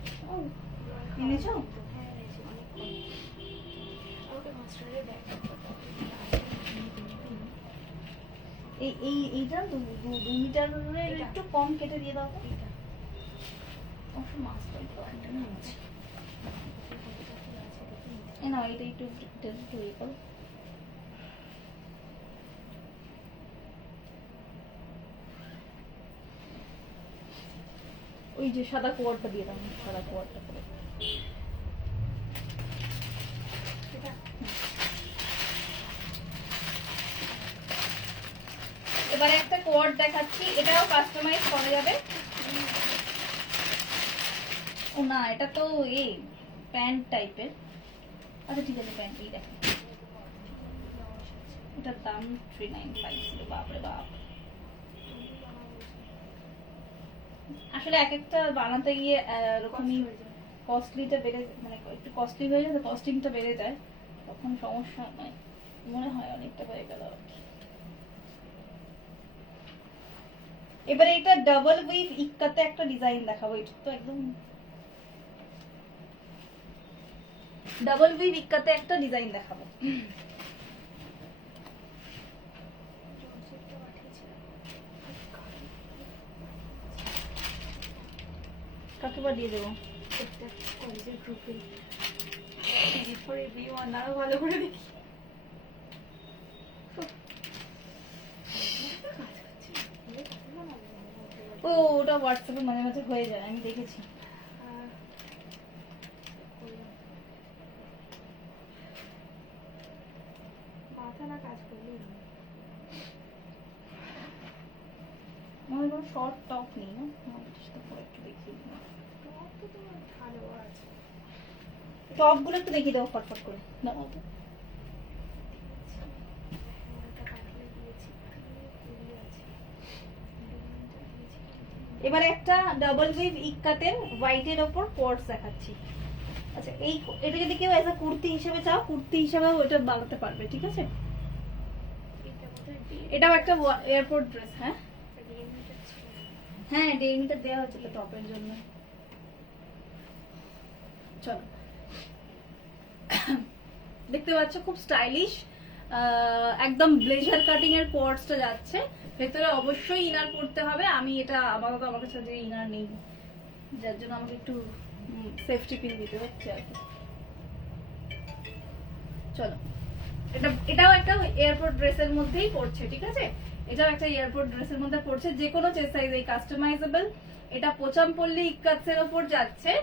এনেছো? হ্যাঁ এনেছি, অনেক কম। আমাকে মাস্টারের ব্যাগ এইটা 2 মিটারের এটা। একটু কম কেটে দিয়ে দাও তো। এইটা অবশ্য মাছ তো একটু আনতে না আছে। না এটা একটু ইয়ে করো। ওই যে সাদা কোয়ারটা দিয়ে দাও, সাদা কোয়ারটা করে। এটা এবারে একটা কোয়ার্ড দেখাচ্ছি, এটাও কাস্টমাইজ করা যাবে। ও না, এটা তো এই প্যান্ট টাইপের। আচ্ছা ঠিক আছে, প্যান্টই দেখো। এটার দাম 3950। বাপরে বাপ। আসলে এক একটা বানাতে গিয়ে এরকমই কস্টলিটা বেড়ে, মানে একটু কস্টলি হয়ে যায়, কস্টিংটা বেড়ে যায়, তখন সমস্যা মানে মনে হয় অনেকটা হয়ে গেল আর কি। এবারে এটা ডাবল উইভ ইক্কাতে একটা ডিজাইন দেখাবো। এটা তো একদম ডাবল উইভ ইক্কাতে একটা ডিজাইন দেখাবো। জর্জেটটা পাঠিয়েছিলাম। কাকে বা দিয়ে দেবো? একটা কলেজের গ্রুপে এডিট ফর এভরিওয়ান আরো ভালো করে দেখি। ও ওটা হোয়াটসঅ্যাপে মাঝে মাঝে হয়ে যায়, আমি দেখেছি। মাথা না কাজ করলেই হবে। আমার কোনো শর্ট টপ নেই না, আমাদের সাথে পরে একটু দেখিয়ে দিই। তোমার তো তোমার ভালো আছে। টপ গুলো একটু দেখিয়ে দেবো ফটফট করে। না ওটা পাঠিয়ে দিয়েছি, খুবই আছে। এবারে একটা ডাবল উইভ ইক্কাতের হোয়াইটের ওপর কোয়ার্টস দেখাচ্ছি। আচ্ছা এটা যদি কেউ এজ আ কুর্তি হিসেবে চাও, কুর্তি হিসেবেও এটা বানাতে পারবে, ঠিক আছে? এটাও একটা এয়ারপোর্ট ড্রেস। হ্যাঁ হ্যাঁ, ডেনিমটা দেওয়া হচ্ছে তো টপের জন্য। চলো, দেখতে পাচ্ছ খুব স্টাইলিশ, একদম ব্লেজার কাটিং এর কোয়ার্টসটা যাচ্ছে। ভেতরে অবশ্যই ইনার পরতে হবে। আমি এটা আপাতত আমার কাছে যে ইনার নেই, যার জন্য আমাকে একটু সেফটি পিন দিতে হচ্ছে আর কি। চলো, এটাও একটা এয়ারপোর্ট ড্রেসের মধ্যেই পড়ছে, ঠিক আছে? এটাও একটা এয়ারপোর্ট ড্রেসের মধ্যে পড়ছে, যে কোনো চেস্ট সাইজ এই কাস্টমাইজেবল। এটা পোচামপল্লী ইক্কাতের ওপর যাচ্ছে।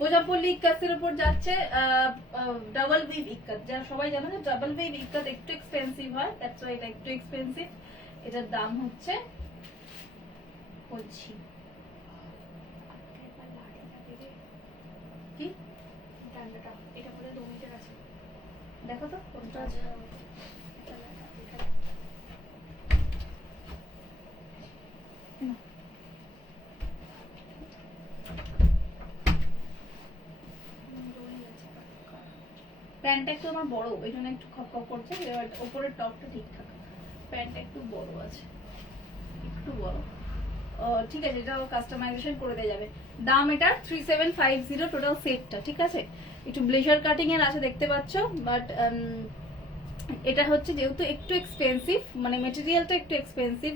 পোচামপল্লী ইক্কাতের উপর যাচ্ছে ডাবল উইভ ইক্কাত। যারা সবাই জানো যে ডাবল উইভ ইক্কাত একটু এক্সপেন্সিভ হয়, দ্যাটস ওয়াই এটা একটু এক্সপেন্সিভ। এটার দাম হচ্ছে বলছি কি, ডান্ডাটা এটা বলে 2 মিটার আছে। দেখো তো কোনটা আছে। প্যান্টটা একটু আমার বড়, ওই জন্য একটু খপ খপ করছে। এবার উপরের টপটা ঠিকঠাক, প্যান্টটা একটু বড় আছে, একটু বড়। ঠিক আছে, এটাও কাস্টমাইজেশন করে দেওয়া যাবে। দাম এটা 3750 টোটাল সেটটা, ঠিক আছে? একটু ব্লেজার কাটিং এর আছে দেখতে পাচ্ছ, বাট এটা হচ্ছে যেহেতু একটু এক্সপেন্সিভ, মানে মেটেরিয়ালটা একটু এক্সপেন্সিভ,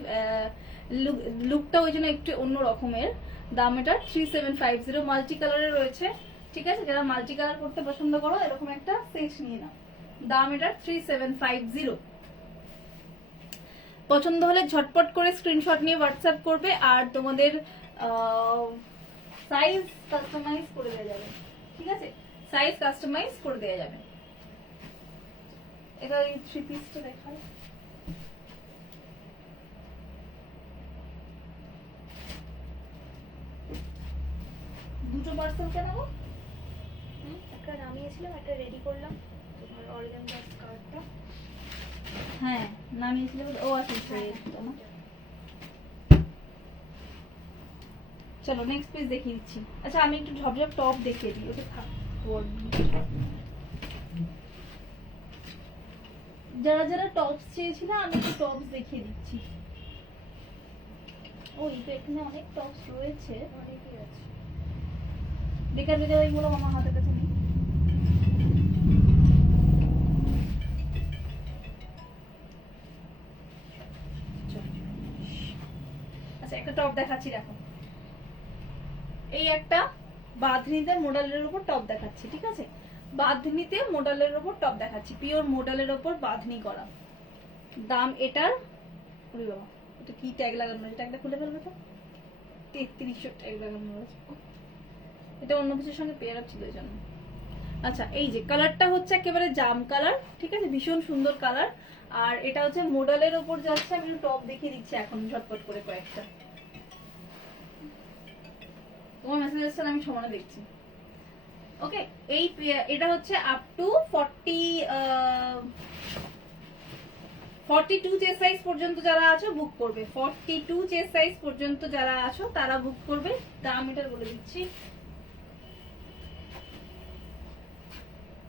লুকটা ওই জন্য একটু অন্য রকমের। দাম এটা 3750, মাল্টি কালারের রয়েছে, ঠিক আছে? যারা মাল্টি কালার করতে পছন্দ করো এরকম একটা সেট নিয়ে নাও। দাম এটা 3750। পছন্দ হলে ঝটপট করে স্ক্রিনশট নিয়ে হোয়াটসঅ্যাপ করবে, আর তোমাদের সাইজ কাস্টমাইজ করে দেওয়া যাবে, ঠিক আছে? সাইজ কাস্টমাইজ করে দেওয়া যাবে। এটা এই 3 পিসটা দেখাও। দুটো পার্সেল কেন গো? একটা নামিয়েছিলাম, একটা রেডি করলাম। তোমার অর্গানজা স্কার্টটা হ্যাঁ নামিয়েছিলাম। ও আচ্ছা তোমার। চলো নেক্সট পেজ দেখিয়ে দিচ্ছি। আচ্ছা আমি একটু ঝপঝপ টপ দেখিয়ে দিই, ওটা থাক। যারা যারা টপস চেয়েছিল আমি একটু টপস দেখিয়ে দিচ্ছি। ওই তো এখানে অনেক টপস রয়েছে, অনেকই আছে। বেকার বেকার ওইগুলো আমার হাতের কাছে নেই। আচ্ছা একটা টপ দেখাচ্ছি, দেখো এই একটা বাঁধনিতে মোডালের উপর টপ দেখাচ্ছি, ঠিক আছে, বাঁধনিতে মোডালের উপর টপ দেখাচ্ছি, পিওর মোডালের উপর বাঁধনি করা। দাম এটার, ওরে বাবা এটা কি ট্যাগ লাগানো আছে, ট্যাগটা খুলে ফেলবে তো, 3300 ট্যাগ লাগানো আছে, এটা অন্য কিছুর সঙ্গে পেয়ার আপ ছিল এই জন্য। আচ্ছা এই যে কালারটা হচ্ছে একেবারে জাম কালার, ঠিক আছে, ভীষণ সুন্দর কালার। আর এটা হচ্ছে মোডালের উপর যাচ্ছে, আমি টপ দেখিয়ে দিচ্ছি এখন ঝটপট করে কয়েকটা। তোমার মেসেজ আসছে আমি সমানে দেখছি। ওকে, এই এটা হচ্ছে আপ টু 42 চেস্ট সাইজ পর্যন্ত যারা আছো বুক করবে, 42 চেস্ট সাইজ পর্যন্ত যারা আছো তারা বুক করবে। দাম এটার বলে দিচ্ছি।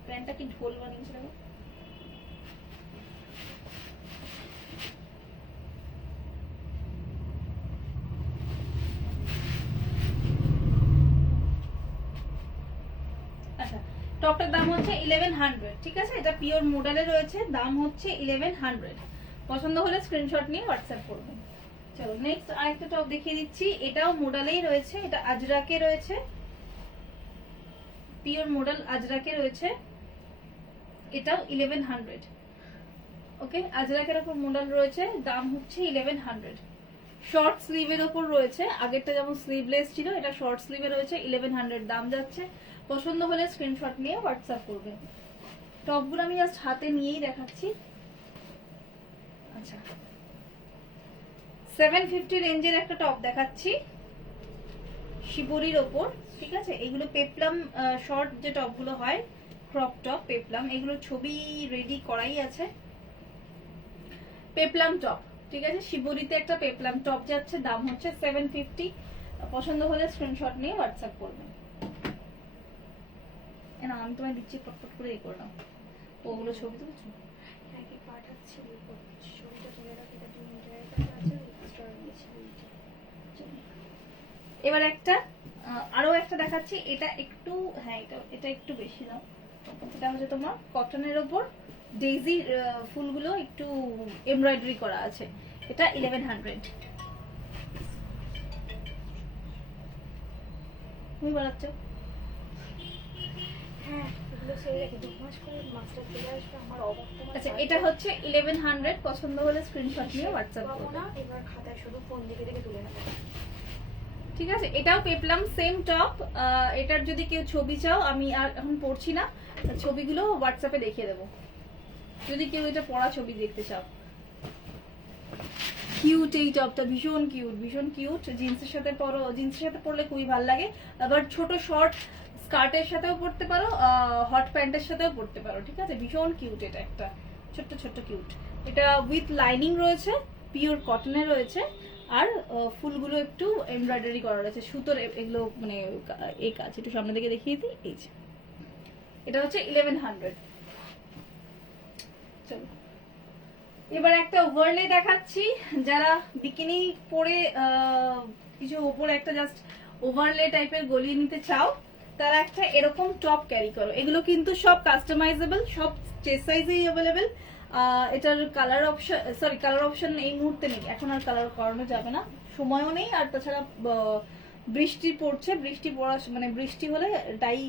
প্যান্টটা কি ঢোল বানিয়েছিল? আচ্ছা টপটার দাম হচ্ছে 1100, ঠিক আছে, এটা পিওর মডেলে রয়েছে, দাম হচ্ছে 1100। পছন্দ হলে স্ক্রিনশট নিয়ে হোয়াটসঅ্যাপ করবেন। চলো নেক্সট আরেকটা টপ দেখিয়ে দিচ্ছি, এটাও মডেলেই রয়েছে, এটা আজরাকে রয়েছে, পিওর মডেল আজরাকে রয়েছে, এটাও 1100। ওকে, আজরাকের উপর মডেল রয়েছে, দাম হচ্ছে 1100। শর্ট স্লিভের উপর রয়েছে, আগেরটা যেমন স্লিভলেস ছিল, এটা শর্ট স্লিভে রয়েছে, 1100 দাম যাচ্ছে। পছন্দ হলে স্ক্রিনশট নিয়ে হোয়াটসঅ্যাপ করবে। টপগুলো আমি জাস্ট হাতে নিয়েই দেখাচ্ছি। আচ্ছা 750 রেঞ্জের একটা টপ দেখাচ্ছি শিবরির ওপর, ঠিক আছে, এগুলো পেপলাম শর্ট যে টপগুলো হয়, ক্রপ টপ পেপলাম, এগুলো ছবি রেডি করাই আছে। পেপলাম টপ, ঠিক আছে, শিবরিতে একটা পেপলাম টপ যাচ্ছে, দাম হচ্ছে 750। পছন্দ হলে স্ক্রিনশট নিয়ে হোয়াটসঅ্যাপ করবেন। না আমি তোমায় দিচ্ছি, পটপট করে এই করে নাও, ওগুলো ছবি তুলছো। একই পাঠাচ্ছি, ছবিটা তুলে রাখি, এটা 2 মিনিটের কাছে আছে, এক্সট্রা নিয়েছি। এবার একটা আরো একটা দেখাচ্ছি, এটা একটু, হ্যাঁ এটা একটু বেশি নাও, এটা হচ্ছে তোমার কটনের ওপর ডেইজি ফুলগুলো একটু এমব্রয়ডারি করা আছে, এটা 1100। তুমি বানাচ্ছ? হ্যাঁ এগুলো সেই রেখে 2 মাস করে মাস্টার চলে আসবে, আমার অবস্থা। আচ্ছা এটা হচ্ছে 1100, পছন্দ হলে স্ক্রিনশট নিয়ে হোয়াটসঅ্যাপ পাবো করবে। না, এবার খাতায় শুধু ফোন দেখে দেখে তুলে নেবো। ঠিক আছে, এটাও পেপলাম সেম টপ। এটার যদি কেউ ছবি চাও, আমি আর এখন পড়ছি না, ছবিগুলো হোয়াটসঅ্যাপে দেখিয়ে দেবো যদি কেউ এটা পড়া ছবি দেখতে চাও। কিউট এই টপটা, ভীষণ কিউট, ভীষণ কিউট, জিন্সের সাথে পরো, জিন্সের সাথে পরলে খুবই ভালো লাগে। আবার ছোট শর্ট স্কার্টের সাথেও পরতে পারো, হট প্যান্টের সাথেও পরতে পারো, ঠিক আছে, ভীষণ কিউট, এটা একটা ছোট্ট ছোট্ট কিউট। এটা উইথ লাইনিং রয়েছে, পিওর কটনের রয়েছে, আর ফুলগুলো একটু এমব্রয়ডারি করা রয়েছে, সুতোর এগুলো মানে এই কাজ, একটু সামনে দিকে দেখিয়ে দিই, এই যে এটা হচ্ছে 1100। চলো এবার একটা ওভারলে দেখাচ্ছি, যারা বিকিনি পরে কিছু উপরে একটা জাস্ট ওভারলে টাইপের গলিয়ে নিতে চাও, তারা একটা এরকম টপ ক্যারি করো। এগুলো কিন্তু সব কাস্টমাইজেবল, সব চেস্ট সাইজেই অ্যাভেলেবেল। এটার কালার অপশন এই মুহূর্তে নেই, এখন আর কালার করানো যাবে না, সময়ও নেই, আর তাছাড়া বৃষ্টি পড়ছে, বৃষ্টি পড়া মানে বৃষ্টি হলে ডাই,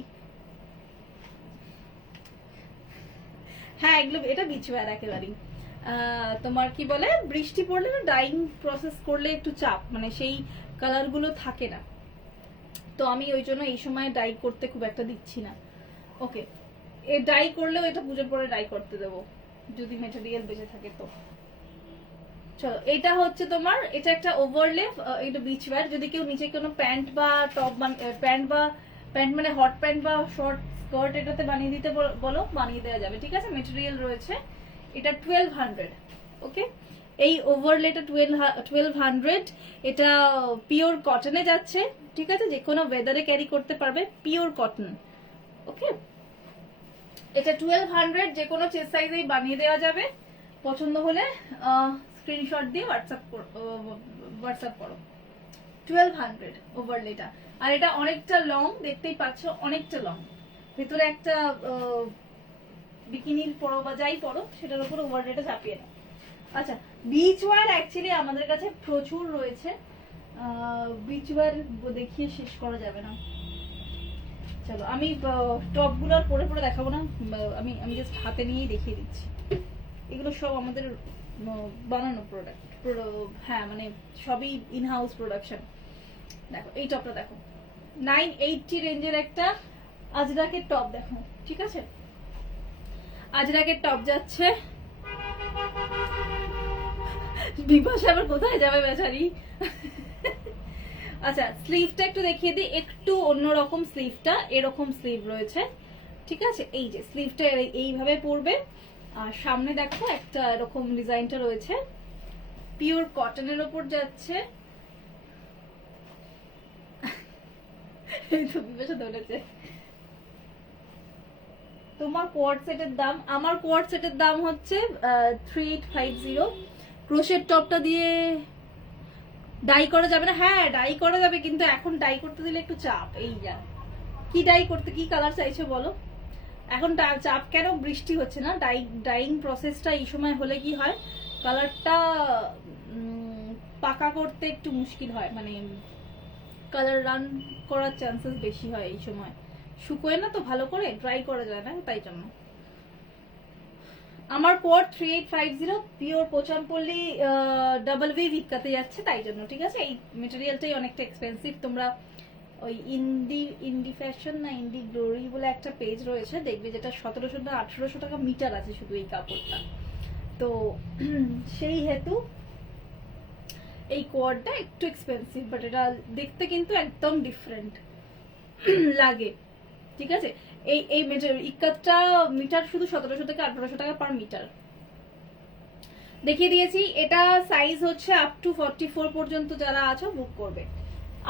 হ্যাঁ এগুলো এটা বিচ ওয়্যার একেবারেই। তোমার কি বলে, বৃষ্টি পড়লে না ডাইং প্রসেস করলে একটু চাপ, মানে সেই কালার গুলো থাকে না, তো আমি ওই জন্য এই সময় ডাই করতে খুব একটা দিচ্ছি না। ওকে, এ ডাই করলেও এটা পুজোর পরে ডাই করতে দেবো যদি মেটেরিয়াল বেঁচে থাকে তো। চলো এটা হচ্ছে তোমার, এটা একটা ওভারলে, এটা বিচ ওয়্যার, যদি কেউ নিচে কোনো প্যান্ট বা টপ প্যান্ট মানে হট প্যান্ট বা শর্ট স্কার্ট এটাতে বানিয়ে দিতে বলো, বানিয়ে দেওয়া যাবে, ঠিক আছে, মেটেরিয়াল রয়েছে। এটা 1200। ওকে, এই ওভারলেটা 1200, এটা পিওর কটনে যাচ্ছে, ঠিক আছে, যে কোনো ওয়েদারে ক্যারি করতে পারবে, পিওর কটন। ওকে, এটা 1200, যে কোনো চেস্ট সাইজেই বানিয়ে দেওয়া যাবে। পছন্দ হলে স্ক্রিনশট দিয়ে হোয়াটসঅ্যাপ করো। 1200 ওভারলেটা, আর এটা অনেকটা লং, দেখতেই পাচ্ছ অনেকটা লং, ভেতরে একটা বিকিনির পরো বা যাই পরো সেটার উপর ওভারলেটা চাপিয়ে দাও। আচ্ছা বিচ ওয়্যার অ্যাকচুয়ালি আমাদের কাছে প্রচুর রয়েছে, বিচওয়্যার দেখিয়ে শেষ করা যাবে না। চলো আমি টপগুলো আর পরে পরে দেখাবো না, আমি আমি জাস্ট হাতে নিয়েই দেখিয়ে দিচ্ছি। এগুলো সব আমাদের বানানো প্রোডাক্ট, হ্যাঁ মানে সবই ইন হাউস প্রোডাকশন। দেখো এই টপটা দেখো, 980 রেঞ্জের একটা আজরাকের টপ দেখো, ঠিক আছে? আজরাকের টপ যাচ্ছে। বিপাশা আবার কোথায় যাবে বেচারি? আচ্ছা স্লিভটা একটু দেখিয়ে দিই, একটু অন্যরকম স্লিভটা, এরকম স্লিভ রয়েছে, ঠিক আছে? এই যে স্লিভটা এইভাবে পড়বে, আর সামনে দেখো একটা এরকম ডিজাইনটা রয়েছে, পিওর কটনের ওপর যাচ্ছে। এই তো বিপাশা ধরেছে। তোমার কোয়ার্ড সেটের দাম, আমার কোয়ার্ড সেটের দাম হচ্ছে 3850। ক্রোশের টপটা দিয়ে ডাই করা যাবে না? হ্যাঁ ডাই করা যাবে, কিন্তু এখন ডাই করতে দিলে একটু চাপ। এই যা কি ডাই করতে, কি কালার চাইছো বলো? এখন চাপ কেন? বৃষ্টি হচ্ছে না, ডাইং প্রসেসটা এই সময় হলে কি হয়, কালারটা পাকা করতে একটু মুশকিল হয়, মানে কালার রান করার চান্সেস বেশি হয় এই সময়, শুকোয় না তো ভালো করে, ড্রাই করা যায় না, তাই জন্য। আমার কোড 3850, পিওর পোচামপল্লি ডাবল ভি ভিক্কাতে যাচ্ছে, তাই জন্য, ঠিক আছে? এই মেটেরিয়ালটাই অনেকটা এক্সপেন্সিভ। তোমরা ওই ইন্ডি ফ্যাশন না ইন্ডি গ্লোরি বলে একটা পেজ রয়েছে, দেখবে, যেটা 1700 না 1800 টাকা মিটার আছে শুধু এই কাপড়টা। তো সেই হেতু এই কোয়ারটা একটু এক্সপেন্সিভ, বাট এটা দেখতে কিন্তু একদম ডিফারেন্ট লাগে, ঠিক আছে? এই ইক্কাতটা মিটার শুধু 1700 থেকে 1800 টাকা পার মিটার দেখিয়ে দিয়েছি। এটা সাইজ হচ্ছে আপ টু 44 পর্যন্ত যারা আছো বুক করবে,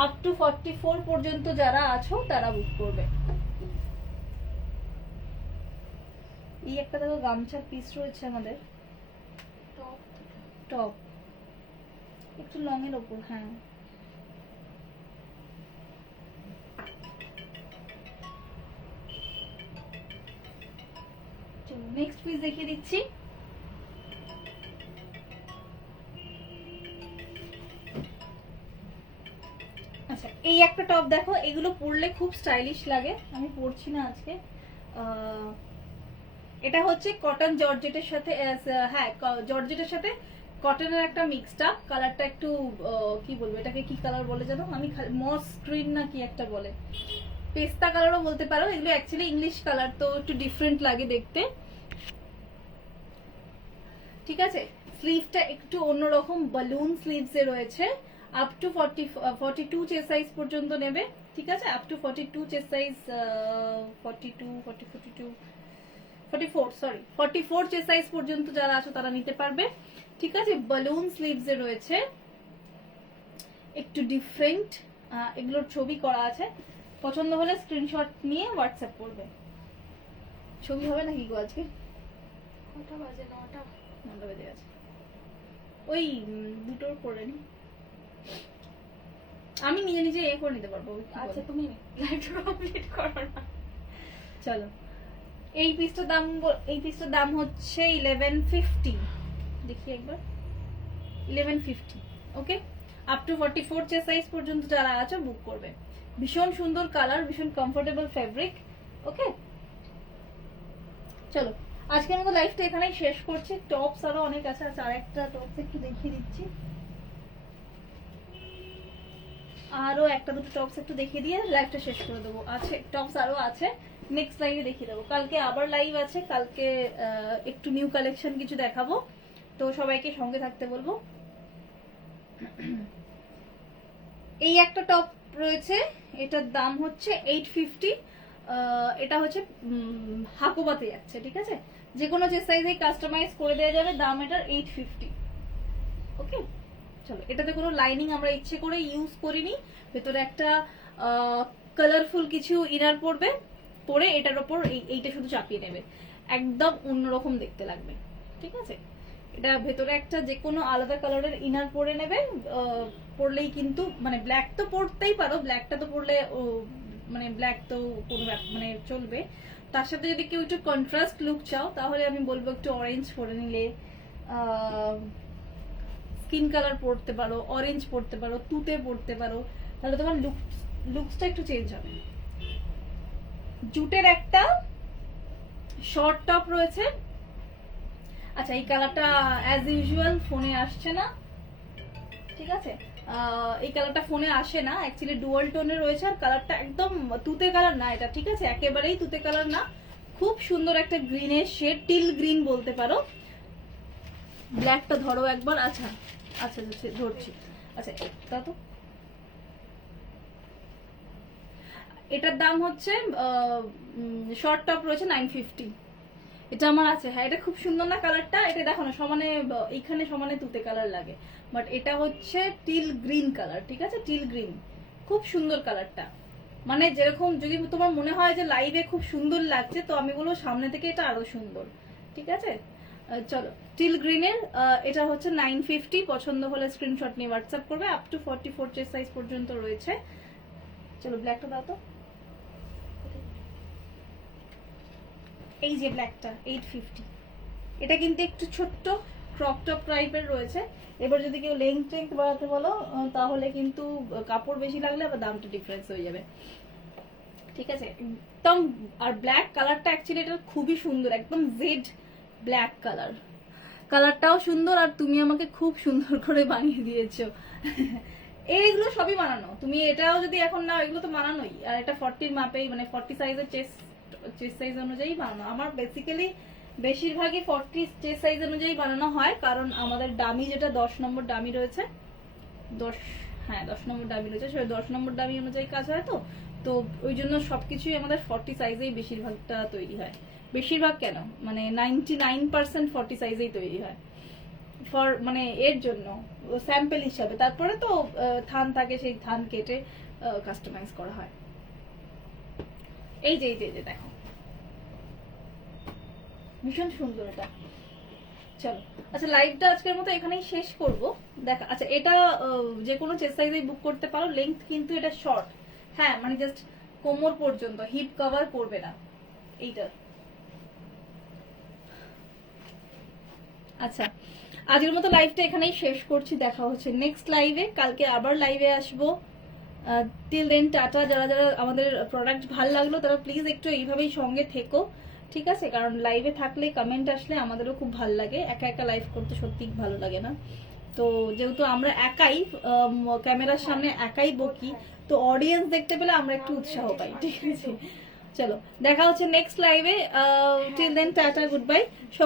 আপ টু 44 পর্যন্ত যারা আছো তারা বুক করবে। এই একটা দেখো গামছার পিস রয়েছে আমাদের, টপ একটু লং এর ওপর, হ্যাঁ চলো নেক্সট পিস দেখিয়ে দিচ্ছি। আচ্ছা এই একটা টপ দেখো, এগুলো পরলে খুব স্টাইলিশ লাগে, আমি পরছি না আজকে। এটা হচ্ছে কটন জর্জেটের সাথে, হ্যাঁ জর্জেটের সাথে কটনের একটা মিক্সড আপ, কালারটা একটু কি বলবো এটাকে, কি কালার বলে জানো? আমি মস গ্রিন না কি একটা বলে, পেস্তা কালারও বলতে পারো। এগুলো অ্যাকচুয়ালি ইংলিশ কালার, তো একটু ডিফারেন্ট লাগে দেখতে, ঠিক আছে? স্লিভটা একটু অন্যরকম বালুন স্লিভস এ রয়েছে, আপ টু 42 চেস্ট সাইজ পর্যন্ত নেবে, ঠিক আছে? Up to 42 chest size, 44 chest size পর্যন্ত যারা আছো তারা নিতে পারবে, ঠিক আছে? বালুন স্লিভস এ রয়েছে, একটু ডিফারেন্ট, এগুলোর ছবি করা আছে, পছন্দ হলে স্ক্রিনশট নিয়ে হোয়াটসঅ্যাপ করবে। ছবি হবে নাকি গো আজকে? কটা বাজে? 9টা। 9টা বেজে গেছে, ওই দুটোর করে নি, আমি নিজে নিজে এ করে নিতে পারবো। আচ্ছা তুমি লাইভটা কমপ্লিট করো না। চলো এই পিসটার দাম হচ্ছে 1150, দেখি একবার, 1150। ওকে, আপ টু 44 চেস্ট সাইজ পর্যন্ত যারা আছো বুক করবে। ভীষণ সুন্দর কালার, ভীষণ কমফোর্টেবল ফেব্রিক। ওকে চলো আজকের মতো লাইফটা এখানেই শেষ করছি। টপস আরো অনেক আছে, আর একটা টপস একটু দেখিয়ে দিচ্ছি, আরো একটা দুটো টপস একটু দেখিয়ে দিয়ে লাইভটা শেষ করে দেবো। আছে টপস আরো আছে, নেক্সট লাইভে দেখিয়ে দেবো। কালকে আবার লাইভ আছে, কালকে একটু নিউ কালেকশন কিছু দেখাবো, তো সবাইকে সঙ্গে থাকতে বলবো। এই একটা টপ রয়েছে, এটার দাম হচ্ছে 850, এটা হচ্ছে হাকুবাতে যাচ্ছে, ঠিক আছে? যে কোনো যে সাইজে কাস্টমাইজ করে দেওয়া যাবে, দাম এটার 850। ওকে চলো, এটাতে কোনো লাইনিং আমরা ইচ্ছে করে ইউজ করিনি, ভেতরে একটা কালারফুল কিছু ইনার পড়বে, পরে এটার ওপর এইটা শুধু চাপিয়ে নেবে, একদম অন্যরকম দেখতে লাগবে, ঠিক আছে? এটা ভেতরে একটা যে কোনো আলাদা কালারের ইনার পরে নেবে, পরলেই কিন্তু মানে ব্ল্যাক তো পরতেই পারো, ব্ল্যাকটা তো পরলে মানে ব্ল্যাক তো কোনো মানে চলবে, তার সাথে যদি কেউ একটু কন্ট্রাস্ট লুক চাও তাহলে আমি বলবো একটু অরেঞ্জ পরে নিলে, স্কিন কালার পরতে পারো, অরেঞ্জ পরতে পারো, তুতে পরতে পারো, তাহলে তোমার লুকসটা একটু চেঞ্জ হবে। জুটের একটা শর্ট টপ রয়েছে। আচ্ছা, এই কালারটা অ্যাজ ইউজুয়াল ফোনে আসছে না, ঠিক আছে, এই কালারটা ফোনে আসে না, অ্যাকচুয়ালি ডুয়াল টোনে রয়েছে, আর কালারটা একদম তুতে কালার না এটা, ঠিক আছে, একেবারেই তুতে কালার না, খুব সুন্দর একটা গ্রিনের শেড, টিল গ্রিন বলতে পারো। ব্ল্যাকটা ধরো একবার। আচ্ছা আচ্ছা আচ্ছা ধরছি। আচ্ছা তা তো এটার দাম হচ্ছে শর্ট টপ রয়েছে 950। এটা আমার আছে, হ্যাঁ এটা খুব সুন্দর না কালারটা, এটা দেখো না সমানে এইখানে সমানে তুতে কালার লাগে, বাট এটা হচ্ছে টিল গ্রিন কালার, ঠিক আছে, টিল গ্রিন, খুব সুন্দর কালারটা। মানে যেরকম যদি তোমার মনে হয় যে লাইভে খুব সুন্দর লাগছে, তো আমি বলবো সামনে থেকে এটা আরো সুন্দর, ঠিক আছে। চলো, টিল গ্রিনের এটা হচ্ছে 950। পছন্দ হলে স্ক্রিনশট নিয়ে হোয়াটসঅ্যাপ করবে, আপ টু 44 চেস্ট সাইজ পর্যন্ত রয়েছে। চলো ব্ল্যাকটা দাও তো, এই যে ব্ল্যাকটা 850। এটা কিন্তু একটু ছোট্ট ক্রপ টপ টাইপের রয়েছে। এবার যদি কেউ লেন্থ বাড়াতে বলো তাহলে কিন্তু কাপড় বেশি লাগলে আবার দামটা ডিফারেন্স হয়ে যাবে, ঠিক আছে একদম। আর ব্ল্যাক কালারটা অ্যাকচুয়ালি এটা খুবই সুন্দর, একদম জেড ব্ল্যাক কালার, কালারটাও সুন্দর, আর তুমি আমাকে খুব সুন্দর করে বানিয়ে দিয়েছো। এইগুলো সবই বানানো, তুমি এটাও যদি এখন নাও, এগুলো তো বানানোই, আর এটা 40 মাপেই, মানে 40 সাইজের চেস্ট সাইজ অনুযায়ী বানানো। আমার বেসিক্যালি বেশিরভাগই 40 চেস্ট সাইজ অনুযায়ী বানানো হয়, কারণ আমাদের ডামি যেটা 10 নম্বর ডামি রয়েছে, 10 নম্বর ডামি রয়েছে, সেটা 10 নম্বর ডামি অনুযায়ী কাজ হয়, তো ওই জন্য সবকিছুই আমাদের 40 সাইজেই বেশিরভাগটা তৈরি হয়। বেশিরভাগ কেন, মানে 99% 40 সাইজেই তৈরি হয়, ফর মানে এর জন্য স্যাম্পল হিসাবে। তারপরে তো থান থাকে, সেই থান কেটে কাস্টমাইজ করা হয়। এই যে দেখো ভীষণ সুন্দর এটা। চলো আচ্ছা, লাইভটা আজকের মতো এখানেই শেষ করব। দেখা, আচ্ছা এটা যে কোনো চেস্ট সাইজেই বুক করতে পারো, লেন্থ কিন্তু এটা শর্ট, হ্যাঁ মানে জাস্ট কোমর পর্যন্ত, হিপ কভার করবে না এইটা। আচ্ছা, আজকের মতো লাইভটা এখানেই শেষ করছি, দেখা হচ্ছে নেক্সট লাইভে, কালকে আবার লাইভে আসবো। Till then tata. যারা যারা আমাদের প্রোডাক্ট ভালো লাগলো তারা প্লিজ একটু এইভাবেই সঙ্গে থেকো, ঠিক আছে, কারণ লাইভে থাকলে কমেন্ট আসলে আমাদেরও খুব ভালো লাগে, একা একা লাইভ করতে সত্যিই ভালো লাগে না। তো যেহেতু আমরা একাই ক্যামেরার সামনে একাই বকি, তো অডিয়েন্স দেখতে পেলে আমরা একটু উৎসাহ পাই, ঠিক আছে। চলো দেখা হচ্ছে নেক্সট লাইভে। Till then tata, good bye সবাই।